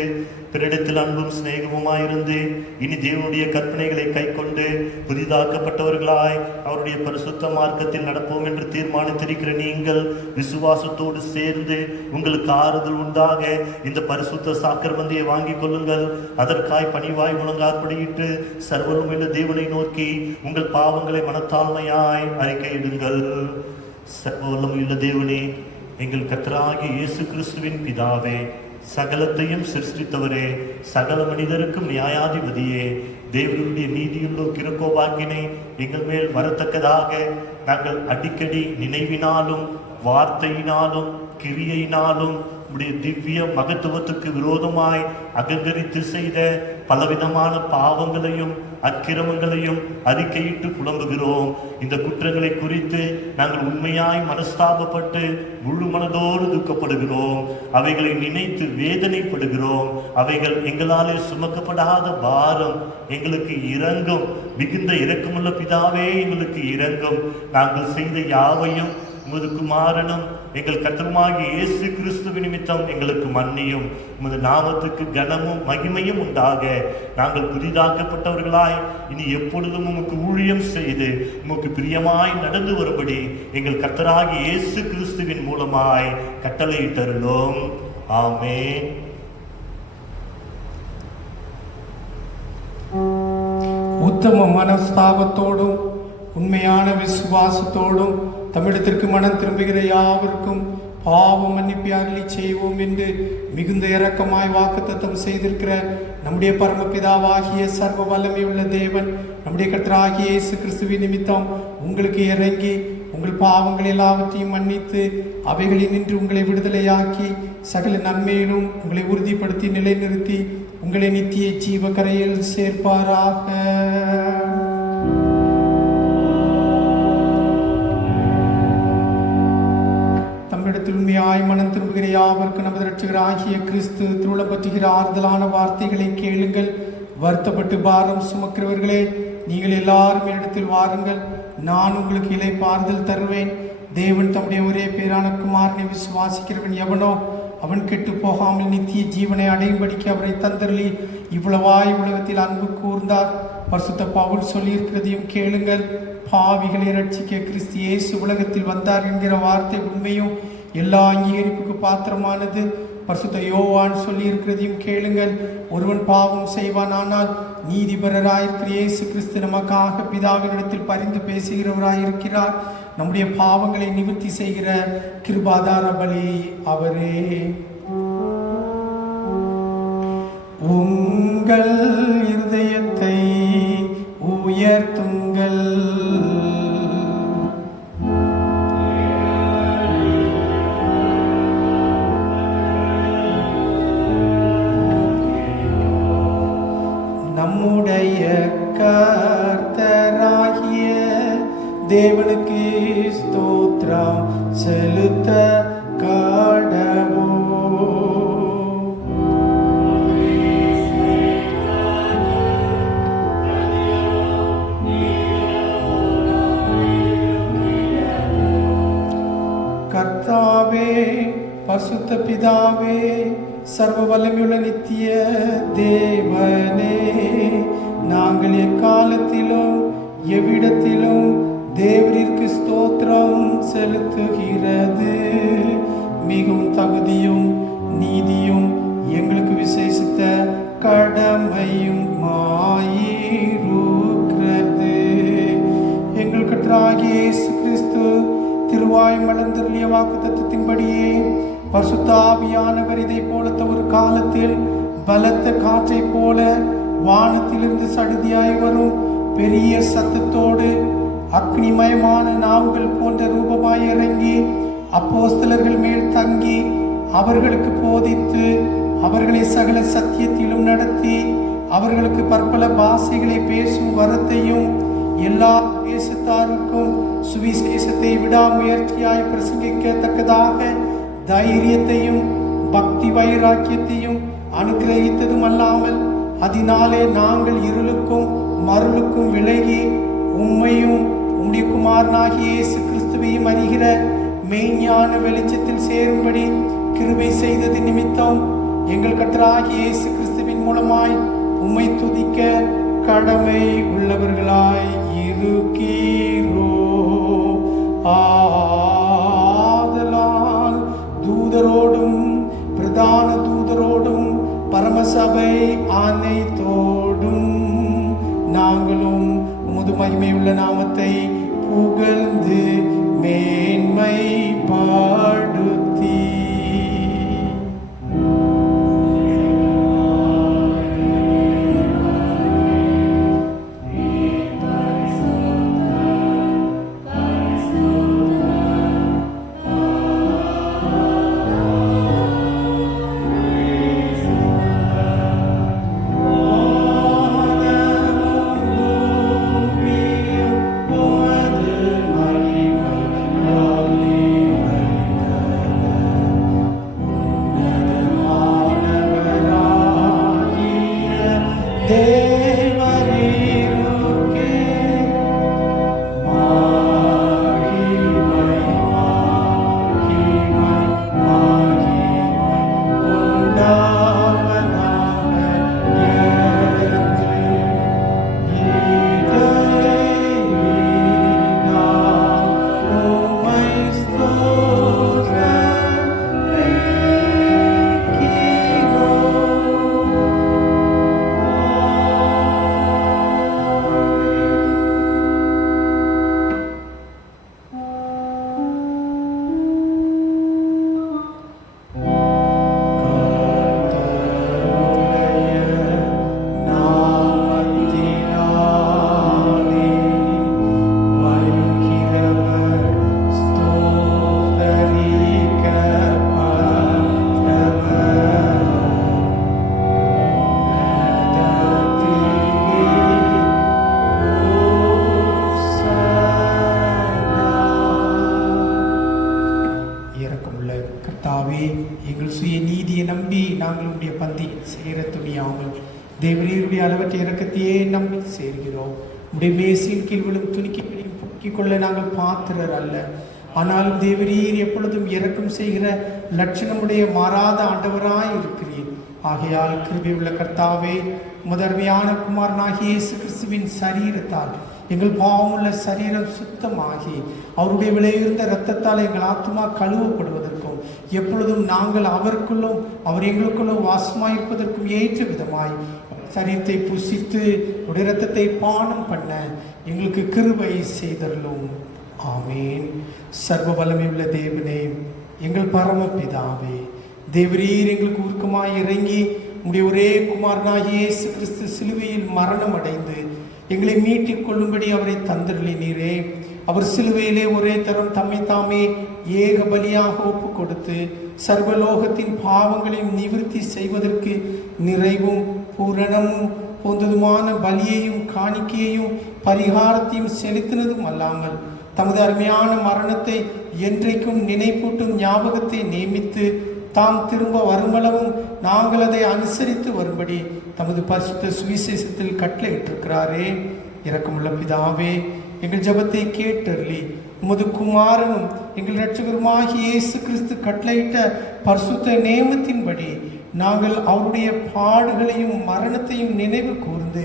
பிறரிடத்தில் அன்பும் சிநேகமுமாயிருந்து இனி தேவனுடைய கற்பனைகளை கைக்கொண்டு புதிதாக்கப்பட்டவர்களாய் அவருடைய பரிசுத்த மார்க்கத்தில் நடப்போம் என்று தீர்மானித்திருக்கிற நீங்கள் விசுவாசத்தோடு சேர்ந்து உங்களுக்கு ஆறுதல் உண்டாக இந்த பரிசுத்த சாக்கிரமந்தியை வாங்கிக் கொள்ளுங்கள். அதற்காய் பணிவாய் முழங்காற்படியிட்டு சர்வருமுள்ள தேவனை நோக்கி உங்கள் பாவங்களை மனத்தாழ்மையாய் அறிக்கையிடுங்கள். சர்வவல்லமையுள்ள தேவனே, எங்கள் கர்த்தராகிய இயேசு கிறிஸ்துவின் பிதாவே, சகலத்தையும் சிருஷ்டித்தவரே, சகல மனிதருக்கும் நியாயாதிபதியே, தேவனுடைய நீதியுள்ள கிருபையாக்கினை எங்கள் மேல் வரத்தக்கதாக நாங்கள் அடிக்கடி நினைவினாலும் வார்த்தையினாலும் கிரியையினாலும் உடைய திவ்ய மகத்துவத்துக்கு விரோதமாய் அகங்கரித்து செய்த பலவிதமான பாவங்களையும் அக்கிரமங்களையும் அறிக்கையிட்டு புலம்புகிறோம். இந்த குற்றங்களை குறித்து நாங்கள் உண்மையாய் மனஸ்தாபப்பட்டு முழு மனதோடு துக்கப்படுகிறோம். அவைகளை நினைத்து வேதனைப்படுகிறோம். அவைகள் எங்களாலே சுமக்கப்படாத பாரம். எங்களுக்கு இரங்கும். மிகுந்த இரக்கமுள்ள பிதாவே, எங்களுக்கு இரங்கும். நாங்கள் செய்த யாவையும் உமது குமாரனும் எங்கள் கர்த்தருமாகிய இயேசு கிறிஸ்துவ நிமித்தம் எங்களுக்கு மன்னியும். உமது நாமத்துக்கு கனமும் மகிமையும் உண்டாக நாங்கள் புதிதாக்கப்பட்டவர்களாய் இனி எப்பொழுதும் உமக்கு ஊழியம் செய்து உமக்கு பிரியமாய் நடந்து வரும்படி எங்கள் கர்த்தராகிய இயேசு கிறிஸ்துவின் மூலமாய் கட்டளையிட்டருளோம். ஆமென். உத்தம மனஸ்தாபத்தோடும் உண்மையான விசுவாசத்தோடும் தமிழத்திற்கு மனம் திரும்புகிற யாவருக்கும் பாவ மன்னிப்பு அருளி செய்வோம் என்று மிகுந்த இரக்கமாய் வாக்குத்தத்தம் செய்திருக்கிற நம்முடைய பரமபிதாவாகிய சர்வ வல்லமையுள்ள தேவன் நம்முடைய கர்த்தராகிய இயேசு கிறிஸ்துவின் நிமித்தம் உங்களுக்கு இறங்கி உங்கள் பாவங்கள் எல்லாவற்றையும் மன்னித்து அவைகளில் நின்று உங்களை விடுதலையாக்கி சகல நன்மையிலும் உங்களை உறுதிப்படுத்தி நிலைநிறுத்தி உங்களை நித்திய ஜீவக்கரையில் சேர்ப்பாராக. உண்மையாய் மனம் திரும்புகிற யாவருக்கு நமது இரட்சகர் ஆகிய கிறிஸ்து திருவுளம் பற்றுகிற ஆறுதலான வார்த்தைகளை கேளுங்கள். வருத்தப்பட்டு பாரம் சுமக்கிறவர்களே, நீங்கள் எல்லாரும் என்னிடத்தில் வாருங்கள், நான் உங்களுக்கு இளைப்பாறுதல் தருவேன். தேவன் தம்முடைய ஒரே பேரான குமாரனை விசுவாசிக்கிறவன் எவனோ அவன் கெட்டு போகாமல் நித்திய ஜீவனை அடையும்படிக்கு அவரை தந்தருளி இவ்வளவாய் உலகத்தில் அன்பு கூர்ந்தார். பரிசுத்த பவுல் சொல்லியிருக்கிறதையும் கேளுங்கள். பாவிகளை ரட்சிக்க கிறிஸ்து இயேசு உலகத்தில் வந்தார் என்கிற வார்த்தை உண்மையும் எல்லா அங்கீகரிப்புக்கு பாத்திரமானது. பரிசுத்த யோவான் சொல்லி இருக்கிறதையும் கேளுங்கள். ஒருவன் பாவம் செய்வானால் நீதிபரராயிருக்கிற இயேசு கிறிஸ்து நமக்காக பிதாவினிடத்தில் பரிந்து பேசுகிறவராயிருக்கிறார். நம்முடைய பாவங்களை நிவர்த்தி செய்கிற கிருபாதார பலி அவரே. உங்கள் இருதயத்தை உயர்த்துங்கள். நம்முடைய கர்த்தராகிய தேவனுக்கு ஸ்தோத்திரம் செலுத்த கடவோம். கர்த்தாவே, பரிசுத்த பிதாவே, சர்வ வல்லமையுள்ள நித்திய தேவனே, நாங்கள் எக்காலத்திலும் எவ்விடத்திலும் தேவரிற்கு ஸ்தோத்திரம் செலுத்துகிறது மிகவும் தகுதியும் நீதியும் எங்களுக்கு விசேஷித்த கடமையும் மாயிருக்கிறது. எங்கள் கர்த்தராகிய இயேசு கிறிஸ்து திருவாய் மலர்ந்தருளிய வாக்குத்தத்தத்தின்படியே பரிசுத்த ஆவியானவர் இதை போலத்த ஒரு காலத்தில் பலத்த காற்றை போல வானத்திலிருந்து சடுதியாய் வரும் பெரிய சத்தத்தோடு அக்னிமயமான நாவுகள் போன்ற ரூபமாய் இறங்கி அப்போஸ்தலர்கள் மேல் தங்கி அவர்களுக்கு போதித்து அவர்களை சகல சத்தியத்திலும் நடத்தி அவர்களுக்கு பற்பல பாஷைகளை பேசும் வரத்தையும் எல்லா தேசத்தாருக்கும் சுவிசேஷத்தை விடாமுயற்சியாய் பிரசங்கிக்கத்தக்கதாக தைரியத்தையும் பக்தி வைராக்கியத்தையும் அனுகிரகித்ததும் அல்லாமல் அதனாலே நாங்கள் இருளுக்கும் மருளுக்கும் விலகி உம்மையும் உம்முடைய குமாரனாகிய இயேசு கிறிஸ்துவையும் அறிகிற மெய்ஞான வெளிச்சத்தில் சேரும்படி கிருபை செய்தது நிமித்தம் எங்கள் கர்த்தராகிய இயேசு கிறிஸ்துவின் மூலமாய் உம்மை துதிக்க கடமை உள்ளவர்களாய் இருக்கீரோ. ஆதலால் தூதரோடும் பிரதான தூதரோடும் பரமசபை அனைத்தோடும் நாங்களும் உமது மகிமையுள்ள நாமத்தை புகழ்ந்து மேன்மைப்படுத்தி எங்கள் சுய நீதியை நம்பி நாங்களுடைய பந்தி சேர துணியாமல் தேவரீருடைய அளவற்ற இறக்கத்தையே நம்பி சேர்கிறோம். உடைய மேசின் கீழ் விழும் துணிக்கைகளையும் பொக்கிக் கொள்ள நாங்கள் பாத்திரர் அல்ல. ஆனாலும் தேவரீர் எப்பொழுதும் இரக்கம் செய்கிற லட்சணமுடைய மாறாத ஆண்டவராய் இருக்கிறீர். ஆகையால் கிருபையுள்ள கர்த்தாவே, முதன்மையான குமாரனாகிய இயேசு கிறிஸ்துவின் சரீரத்தால் எங்கள் பாவமுள்ள சரீரம் சுத்தமாகி அவருடைய விலையுயர்ந்த இரத்தத்தால் எங்கள் ஆத்மா கழுவப்படுவதற்கும் எப்பொழுதும் நாங்கள் அவருக்குள்ளும் அவர் எங்களுக்குள்ளும் வாசமாயிருப்பதற்கும் ஏற்ற விதமாய் சரீரத்தை புசித்து உடைய இரத்தத்தை பானம் பண்ண எங்களுக்கு கிருபை செய்தருளும். ஆமேன். சர்வ வல்லமையுள்ள தேவனே, எங்கள் பரமபிதாவே, தேவரீர் எங்களுக்கு உருக்கமாய் இறங்கி உடைய ஒரே குமாரனாகிய இயேசு கிறிஸ்து சிலுவையில் மரணம் அடைந்து எங்களை மீட்டிக் கொள்ளும்படி அவரை தந்தருளினீரே. அவர் சிலுவையிலே ஒரே தரம் தம்மை தாமே ஏக பலியாக ஒப்பு கொடுத்து சர்வலோகத்தின் பாவங்களையும் நிவர்த்தி செய்வதற்கு நிறைவும் பூரணமும் போன்றதுமான பலியையும் காணிக்கையையும் பரிகாரத்தையும் செலுத்தினதும் அல்லாமல் தமது அருமையான மரணத்தை என்றைக்கும் நினைப்பூட்டும் ஞாபகத்தை நியமித்து தாம் திரும்ப வருமளவும் நாங்கள் அதை அனுசரித்து வரும்படி தமது பரிசுத்த சுவிசேஷத்தில் கட்டளையிட்டிருக்கிறாரே. இரக்கமுள்ள பிதாவே, எங்கள் ஜெபத்தை கேட்டருளி உமது குமாரனும் எங்கள் இரட்சகருமாகிய இயேசு கிறிஸ்து கட்டளையிட்ட பரிசுத்த நேமத்தின்படி நாங்கள் அவருடைய பாடுகளையும் மரணத்தையும் நினைவு கூர்ந்து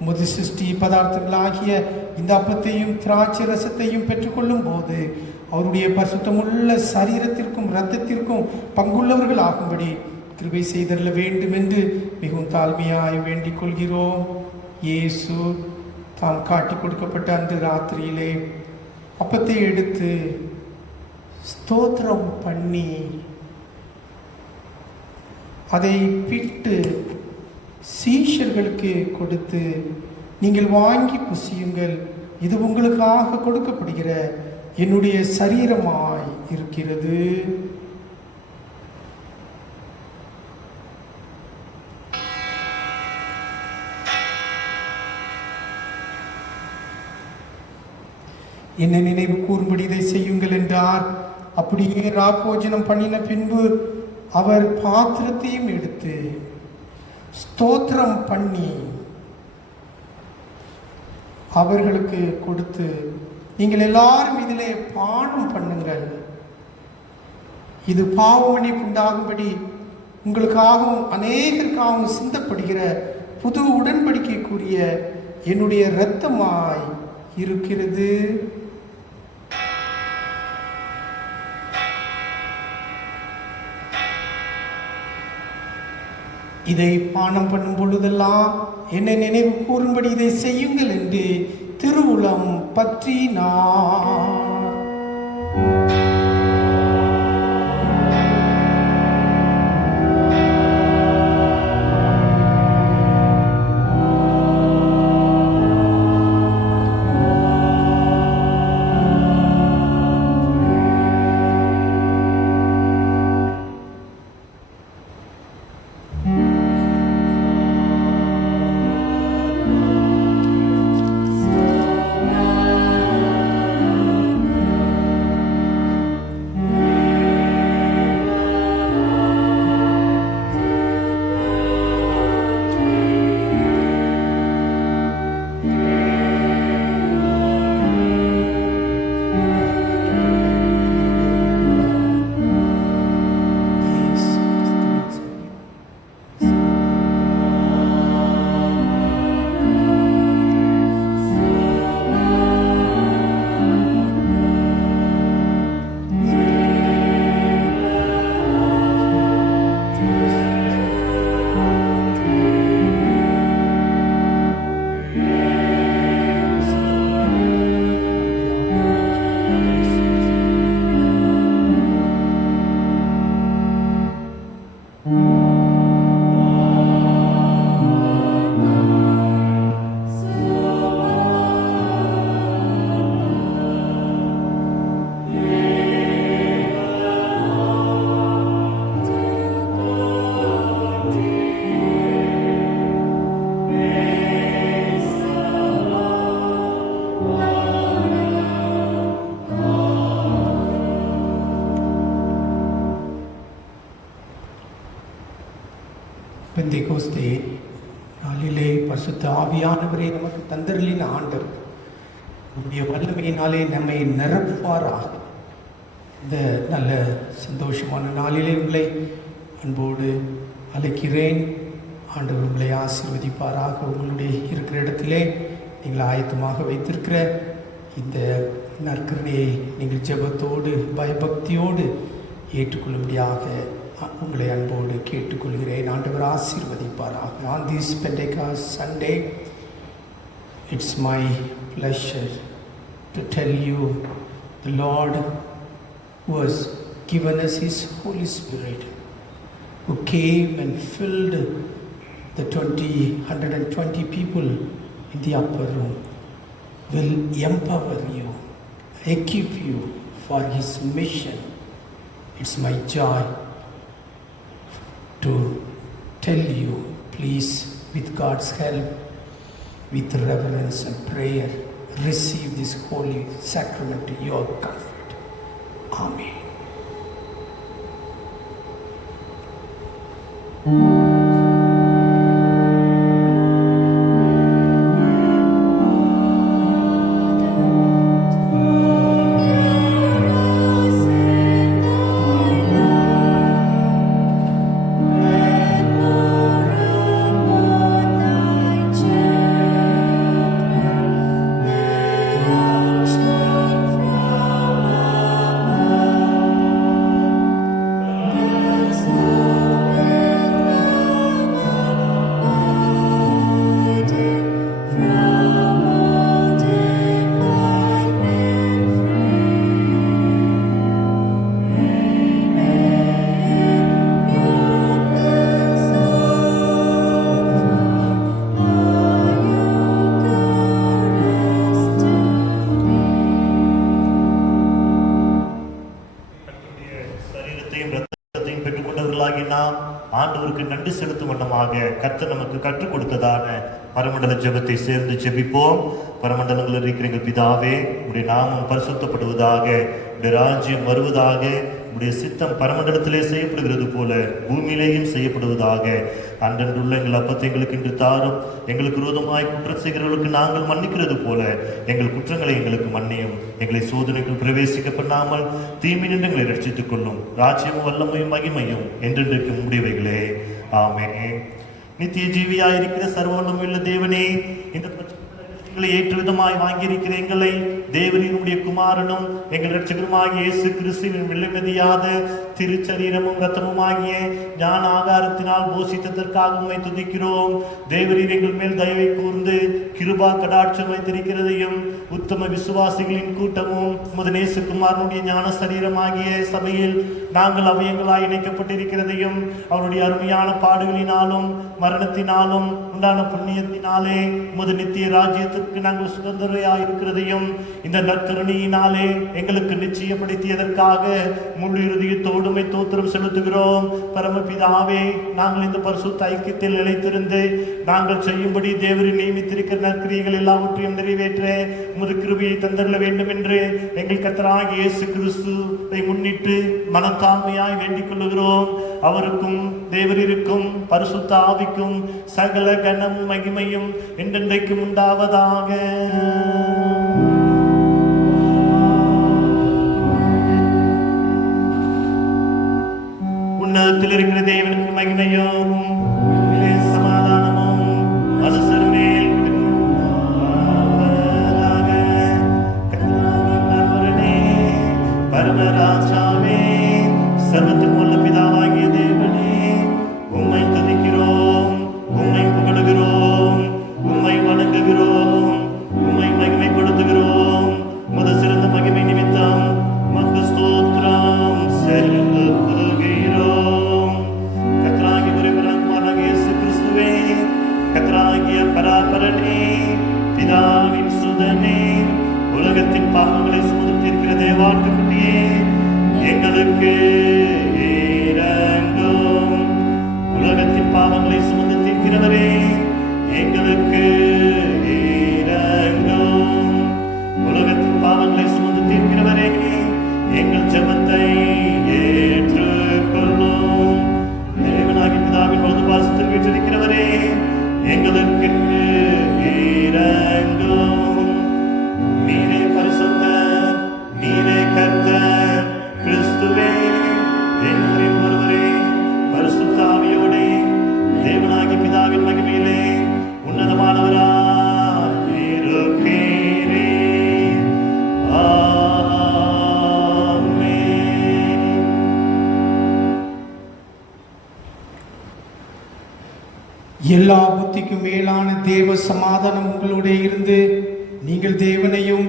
உமது சிருஷ்டி பதார்த்தங்களாகிய இந்த அப்பத்தையும் திராட்சை ரசத்தையும் பெற்றுக்கொள்ளும் போது அவருடைய பரிசுத்தமுள்ள சரீரத்திற்கும் இரத்தத்திற்கும் பங்குள்ளவர்கள் ஆகும்படி கிருபை செய்தருள வேண்டும் என்று மிகவும் தாழ்மையாய் வேண்டிக் கொள்கிறோம். இயேசு தாம் காட்டி கொடுக்கப்பட்ட அன்று ராத்திரியிலே அப்பத்தை எடுத்து ஸ்தோத்திரம் பண்ணி அதை பிட்டு சீஷர்களுக்கு கொடுத்து, நீங்கள் வாங்கி புசியுங்கள், இது உங்களுக்காக கொடுக்கப்படுகிற என்னுடைய சரீரமாய் இருக்கிறது. என்ன நினைவு கூறும்படி இதை செய்யுங்கள் என்றார். அப்படியே ராப்போஜனம் பண்ணின பின்பு அவர் பாத்திரத்தையும் எடுத்து ஸ்தோத்திரம் பண்ணி அவர்களுக்கு கொடுத்து, நீங்கள் எல்லாரும் இதிலே பானம் பண்ணுங்கள், இது பாவ மன்னிப்பு உண்டாகும்படி உங்களுக்காகவும் அநேகருக்காகவும் சிந்தப்படுகிற புது உடன்படிக்கைக்குரிய என்னுடைய இரத்தமாய் இருக்கிறது. இதை பானம் பண்ணும் பொழுதெல்லாம் என்னை நினைவு கூறும்படி இதை செய்யுங்கள் என்று திருவுளம் பற்றினார். பெந்தெகோஸ்தே நாளிலே பரிசுத்த ஆவியானவரே நமக்கு தந்தருளின ஆண்டவர் உடைய வல்லமையினாலே நம்மை நிரப்புவாராக. இந்த நல்ல சந்தோஷமான நாளிலே உங்களை அன்போடு அழைக்கிறேன். ஆண்டவர் உங்களை ஆசீர்வதிப்பாராக. உங்களுடைய இருக்கிற இடத்திலே நீங்கள் ஆயத்தமாக வைத்திருக்கிற இந்த நற்கருணையை நீங்கள் ஜெபத்தோடு பயபக்தியோடு ஏற்றுக்கொள்ளும்படியாக உங்களை அன்போடு கேட்டுக்கொள்கிறேன். ஆண்டவர் ஆசீர்வதிப்பாராக. On this Pentecost Sunday, it's my pleasure to tell you the Lord who has given us His Holy Spirit, who came and filled the 120 people in the upper room, will empower you, equip you for His mission. It's my joy to tell you, please, with God's help, with reverence and prayer, receive this holy sacrament to your comfort. Amen. ஆண்டவருக்கு நன்றி செலுத்தும் வண்ணமாக கர்த்தர் நமக்கு கற்றுக் கொடுத்ததான பரமண்டல ஜெபத்தை சேர்ந்து ஜெபிப்போம். பரமண்டலங்களில் இருக்கிற எங்கள் பிதாவே, உடைய நாமம் பரிசுத்தப்படுவதாக, உடைய ராஜ்யம் வருவதாக, உடைய சித்தம் பரமண்டலத்திலே செய்யப்படுகிறது போல பூமியிலேயும் செய்யப்படுவதாக. அன்றன்றுள்ள எங்கள் அப்பத்தை எங்களுக்கு இன்று தாரும். எங்களுக்கு விரோதமாய் குற்றம் செய்கிறவர்களுக்கு நாங்கள் மன்னிக்கிறது போல எங்கள் குற்றங்களை எங்களுக்கு மன்னியும். எங்களை சோதனைக்குள் பிரவேசிக்க பண்ணாமல் தீமையினின்று எங்களை ரட்சித்துக் கொள்ளும். ராஜ்யமும் வல்லமையும் மகிமையும் என்றென்றைக்கு முடிவைகளே. ஆமென். நித்திய ஜீவியாயிருக்கிற சர்வவல்லமையுள்ள தேவனே, இந்த எங்களை ஏற்ற விதமாய் வாங்கியிருக்கிற எங்களை தேவனினுடைய குமாரனும் எங்கள் இரட்சகருமாகிய இயேசு கிறிஸ்துவின் விலைமதியாத திருச்சரீரமும் ரத்தமுமாகிய ஞான ஆகாரத்தினால் போஷித்ததற்காக உம்மை துதிக்கிறோம். தேவரீர் எங்கள் மேல் தயவை கூர்ந்து கிருபா கடாட்சம் வைத்திருக்கிறதையும் உத்தம விசுவாசிகளின் கூட்டமும் உமது நேசகுமாரனுடைய ஞான சரீரமாகிய சபையில் நாங்கள் அவயங்களாய் இணைக்கப்பட்டிருக்கிறதையும் அவருடைய அருமையான பாடுகளினாலும் மரணத்தினாலும் உண்டான புண்ணியத்தினாலே உமது நித்திய ராஜ்யத்திற்கு நாங்கள் சுதந்திரையாய் இருக்கிறதையும் இந்த நற்கருணையினாலே எங்களுக்கு நிச்சயப்படுத்தியதற்காக முழு இறுதியத்தோடுமை தோத்திரம் செலுத்துகிறோம். பரமபிதாவே, நாங்கள் இந்த பரிசுத்த ஐக்கியத்தில் நிலைத்திருந்து நாங்கள் செய்யும்படி தேவரின் நியமித்திருக்கிற நற்கிரியைகள் எல்லாவற்றையும் நிறைவேற்ற உமது கிருபையை தந்தருள வேண்டும் என்று எங்கள் கர்த்தராகிய இயேசு கிறிஸ்துவை முன்னிட்டு மனத்தாழ்மையாய் வேண்டிக் கொள்ளுகிறோம். அவருக்கும் தேவரிற்கும் பரிசுத்த ஆவிக்கும் சகல கனமும் மகிமையும் என்றென்றைக்கும் உண்டாவதாக. உன்னதத்தில் இருக்கிற தேவனுக்கு மகிமையும் சமாதானமும் அரசர் மேல் பரமராஜாவே, சர்வத்துக்கும் உள்ள பிதாவாகிய தேவனே, உம்மை துதிக்கிறோம், உம்மை புகழுகிறோம், உம்மை வணங்குகிறோம், உம்மை மகிமைப்படுத்துகிறோம். உமது சிறந்த மகிமை நிமித்தம் உமக்கு ஸ்தோத்திரம் செலுத்துகிறோம். கர்த்தராகிய குமாரனாகிய இயேசு கிறிஸ்துவே, கர்த்தராகிய பராபரனே, பிதாவின் சுதனே, உலகத்தின் பாவங்களை சுமந்து தீர்க்கிற தேவாட்டுக்குட்டியே, எங்களுக்கு இரங்கும். உலகத்தின் பாவங்களை சுமந்து தீர்க்கிறவரே, எங்களுக்கு இரங்கும். உலகத்தின் பாவங்களை சுமந்து தீர்க்கிறவரே, எங்கள் ஜெபத்தை ஏற்றுக்கொள்ளும். தேவனாகிய பிதாவின் வலது பாசத்தில் வீற்றிருக்கிறவரே, எங்களுக்கு இரங்கும். நீரே பரிசுத்தர், நீரே கர்த்தர், கிறிஸ்துவே, தேவனின் ஒருவரே, பரிசுத்த ஆவியோடே, தேவனாகிய பிதாவின் மகிமையிலே உன்னதமானவராய் இருக்கிறீர். ஆமென். எல்லா புத்திக்கும் மேலான தேவ சமாதானம் உங்களோட இருந்து நீங்கள் தேவனையும்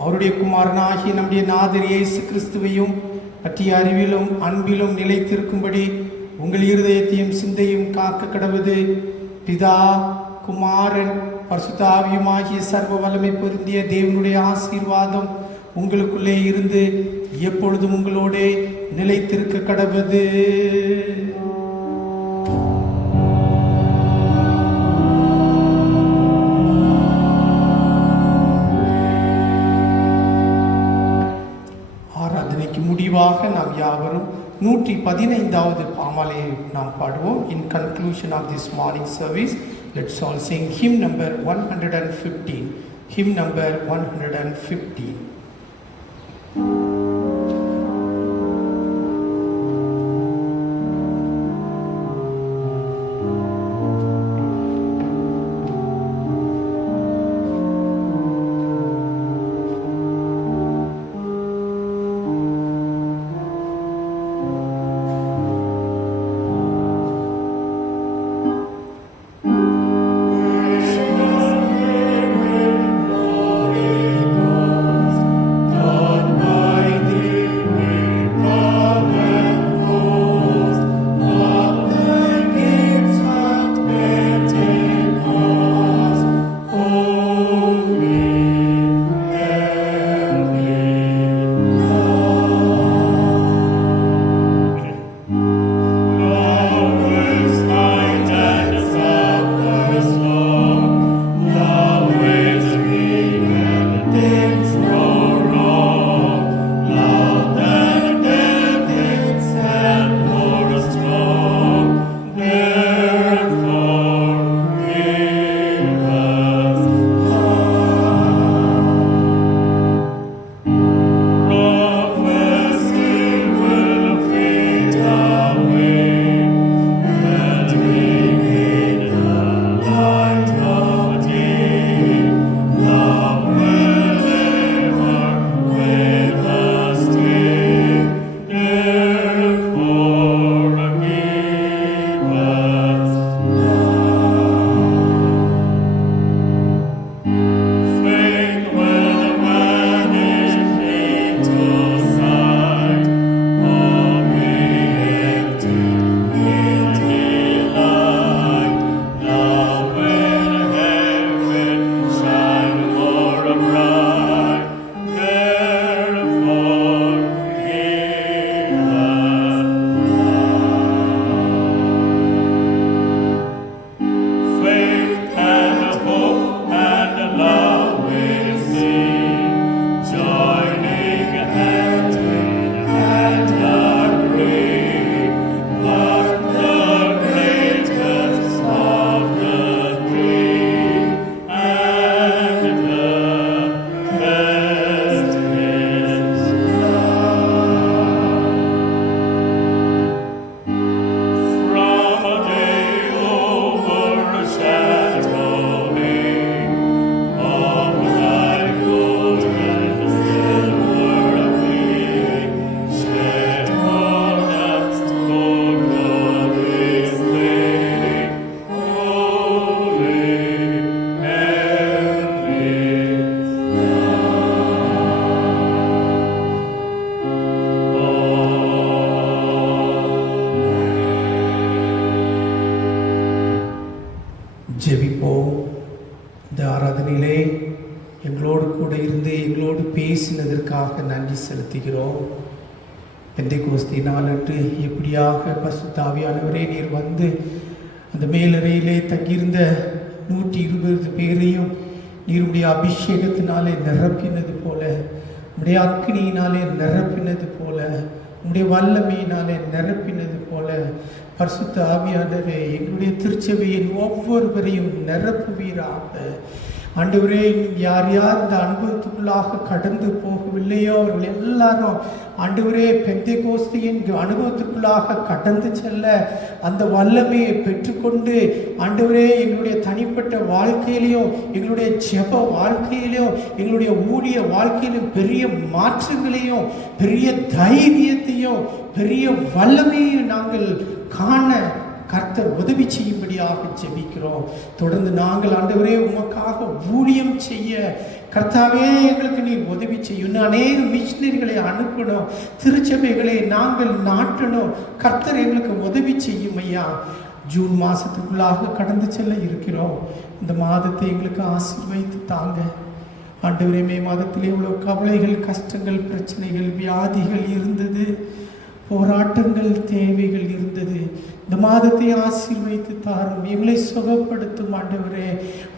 அவருடைய குமாரனாகிய நம்முடைய நாதர் இயேசு கிறிஸ்துவையும் பற்றிய அறிவிலும் அன்பிலும் நிலைத்திருக்கும்படி உங்கள் இருதயத்தையும் சிந்தையும் காக்க கடவுது. பிதா, குமாரன், பரிசுத்த ஆவியுமாகிய சர்வ வல்லமை பொருந்திய தேவனுடைய ஆசீர்வாதம் உங்களுக்குள்ளே இருந்து எப்பொழுதும் உங்களோட நிலைத்திருக்க கடவுது. ஆராதனைக்கு முடிவாக நாம் யாவரும் 115வது பாமாலையை நாம் பாடுவோம். In conclusion of this morning service, let's all sing hymn number 115. Hymn number 115. God by இந்த ஆராதனையிலே எங்களோடு கூட இருந்து எங்களோடு பேசினதற்காக நன்றி செலுத்துகிறோம். பெந்தைக்கோஸ்து நாளன்று எப்படியாக பரிசுத்த ஆவியானவரே நீர் வந்து அந்த மேலறையிலே தங்கியிருந்த 120 பேரையும் நீருடைய அபிஷேகத்தினாலே நிரப்பினது போல, உடைய அக்கினியினாலே நிரப்பினது போல, உடைய வல்லமையினாலே நிரப்பினது போல பரிசுத்த ஆவியானவரே எங்களுடைய திருச்சபையின் ஒவ்வொருவரையும் நிரப்புவீராக. ஆண்டவரே, யார் யார் இந்த அனுபவத்துக்குள்ளாக கடந்து போகவில்லையோ அவர்கள் எல்லாரும் ஆண்டவரே பெந்தைக்கோஸ்தியின் அனுபவத்துக்குள்ளாக கடந்து செல்ல அந்த வல்லமையை பெற்றுக்கொண்டு ஆண்டவரே எங்களுடைய தனிப்பட்ட வாழ்க்கையிலையும் எங்களுடைய ஜெப வாழ்க்கையிலையும் எங்களுடைய ஊழிய வாழ்க்கையிலும் பெரிய மாற்றங்களையும் பெரிய தைரியத்தையும் பெரிய வல்லமையையும் நாங்கள் காண கர்த்தர் உதவி செய்யும்படியாக ஜெபிக்கிறோம். தொடர்ந்து நாங்கள் ஆண்டவரே உமக்காக ஊழியம் செய்ய கர்த்தாவே எங்களுக்கு நீ உதவி செய்யும். அநேக மிஷினரிகளை அனுப்பணும், திருச்சபைகளை நாங்கள் நாட்டணும். கர்த்தர் எங்களுக்கு உதவி செய்யும் ஐயா. ஜூன் மாதத்துக்குள்ளாக கடந்து செல்ல இருக்கிறோம். இந்த மாதத்தை எங்களுக்கு ஆசீர்வதித்து தாங்க ஆண்டவரே. மே மாதத்தில் எவ்வளோ கவலைகள், கஷ்டங்கள், பிரச்சனைகள், வியாதிகள் இருந்தது, போராட்டங்கள், தேவைகள் இருந்தது. இந்த மாதத்தை ஆசீர்வதித்து தாரும், எங்களை சுகப்படுத்தும் ஆண்டவரே.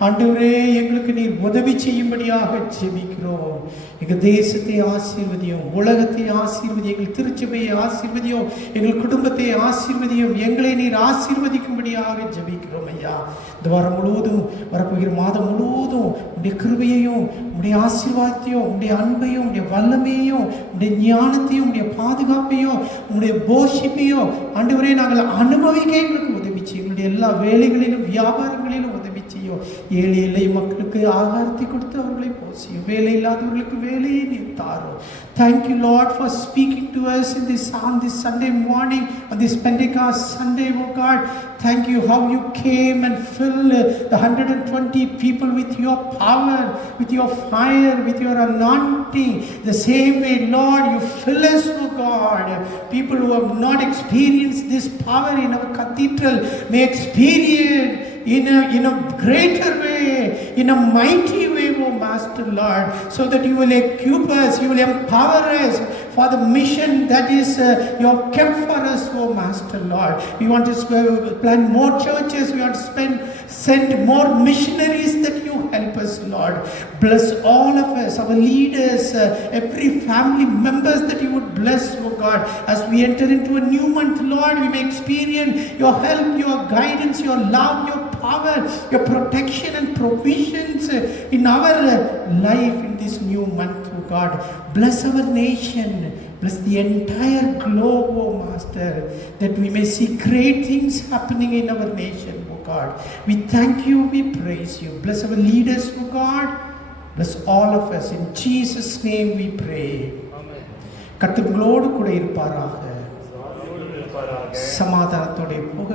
ஆண்டவரே, எங்களுக்கு நீர் உதவி செய்யும்படியாக ஜெபிக்கிறோம். எங்கள் தேசத்தை ஆசீர்வதியும், உலகத்தை ஆசீர்வதியும், எங்கள் திருச்சபையை ஆசீர்வதியும், எங்கள் குடும்பத்தை ஆசீர்வதியும், எங்களை நீர் ஆசீர்வதிக்கும்படியாக ஜெபிக்கிறோம் ஐயா. இந்த வாரம் முழுவதும், வரப்போகிற மாதம் முழுவதும் உடைய கிருபையையும் உடைய ஆசீர்வாதத்தையும் உடைய அன்பையும் உடைய வல்லமையையும் உடைய ஞானத்தையும் உடைய பாதுகாப்பையும் உடைய போஷிப்பையும் ஆண்டவரே நாங்கள் அனுபவிக்க எங்களுக்கு உதவி செய்யும். எங்களுடைய எல்லா வேலைகளிலும் வியாபாரங்களிலும் உதவி செய்யும். ஏழை எல்லை மக்களுக்கு ஆகாரத்தை கொடுத்து அவர்களை போசியும். வேலை இல்லாதவர்களுக்கு வேலையை நீ தாரும். Thank you, Lord, for speaking to us on this Sunday morning, on this Pentecost Sunday, oh God. Thank you how you came and filled the 120 people with your power, with your fire, with your anointing. The same way, Lord, you fill us, oh God. People who have not experienced this power in our cathedral may experience in a greater way, in a mighty way, oh Master Lord, so that you will equip us, you will empower us for the mission that is you have kept for us, oh Master Lord. We want to plant more churches, we want to send more missionaries, that you help us, Lord. Bless all of us, our leaders, every family members, that you would bless, oh God, as we enter into a new month, Lord. We may experience your help, your guidance, your love, your power, your protection and provisions in our life in this new month, oh God. Bless our nation, bless the entire globe, oh Master, that we may see great things happening in our nation, oh God. We thank you, we praise you. Bless our leaders, oh God. Bless all of us. In Jesus' name we pray. கர்த்தர் உங்களோடு கூட இருப்பாராக. சமாதானத்தோட போக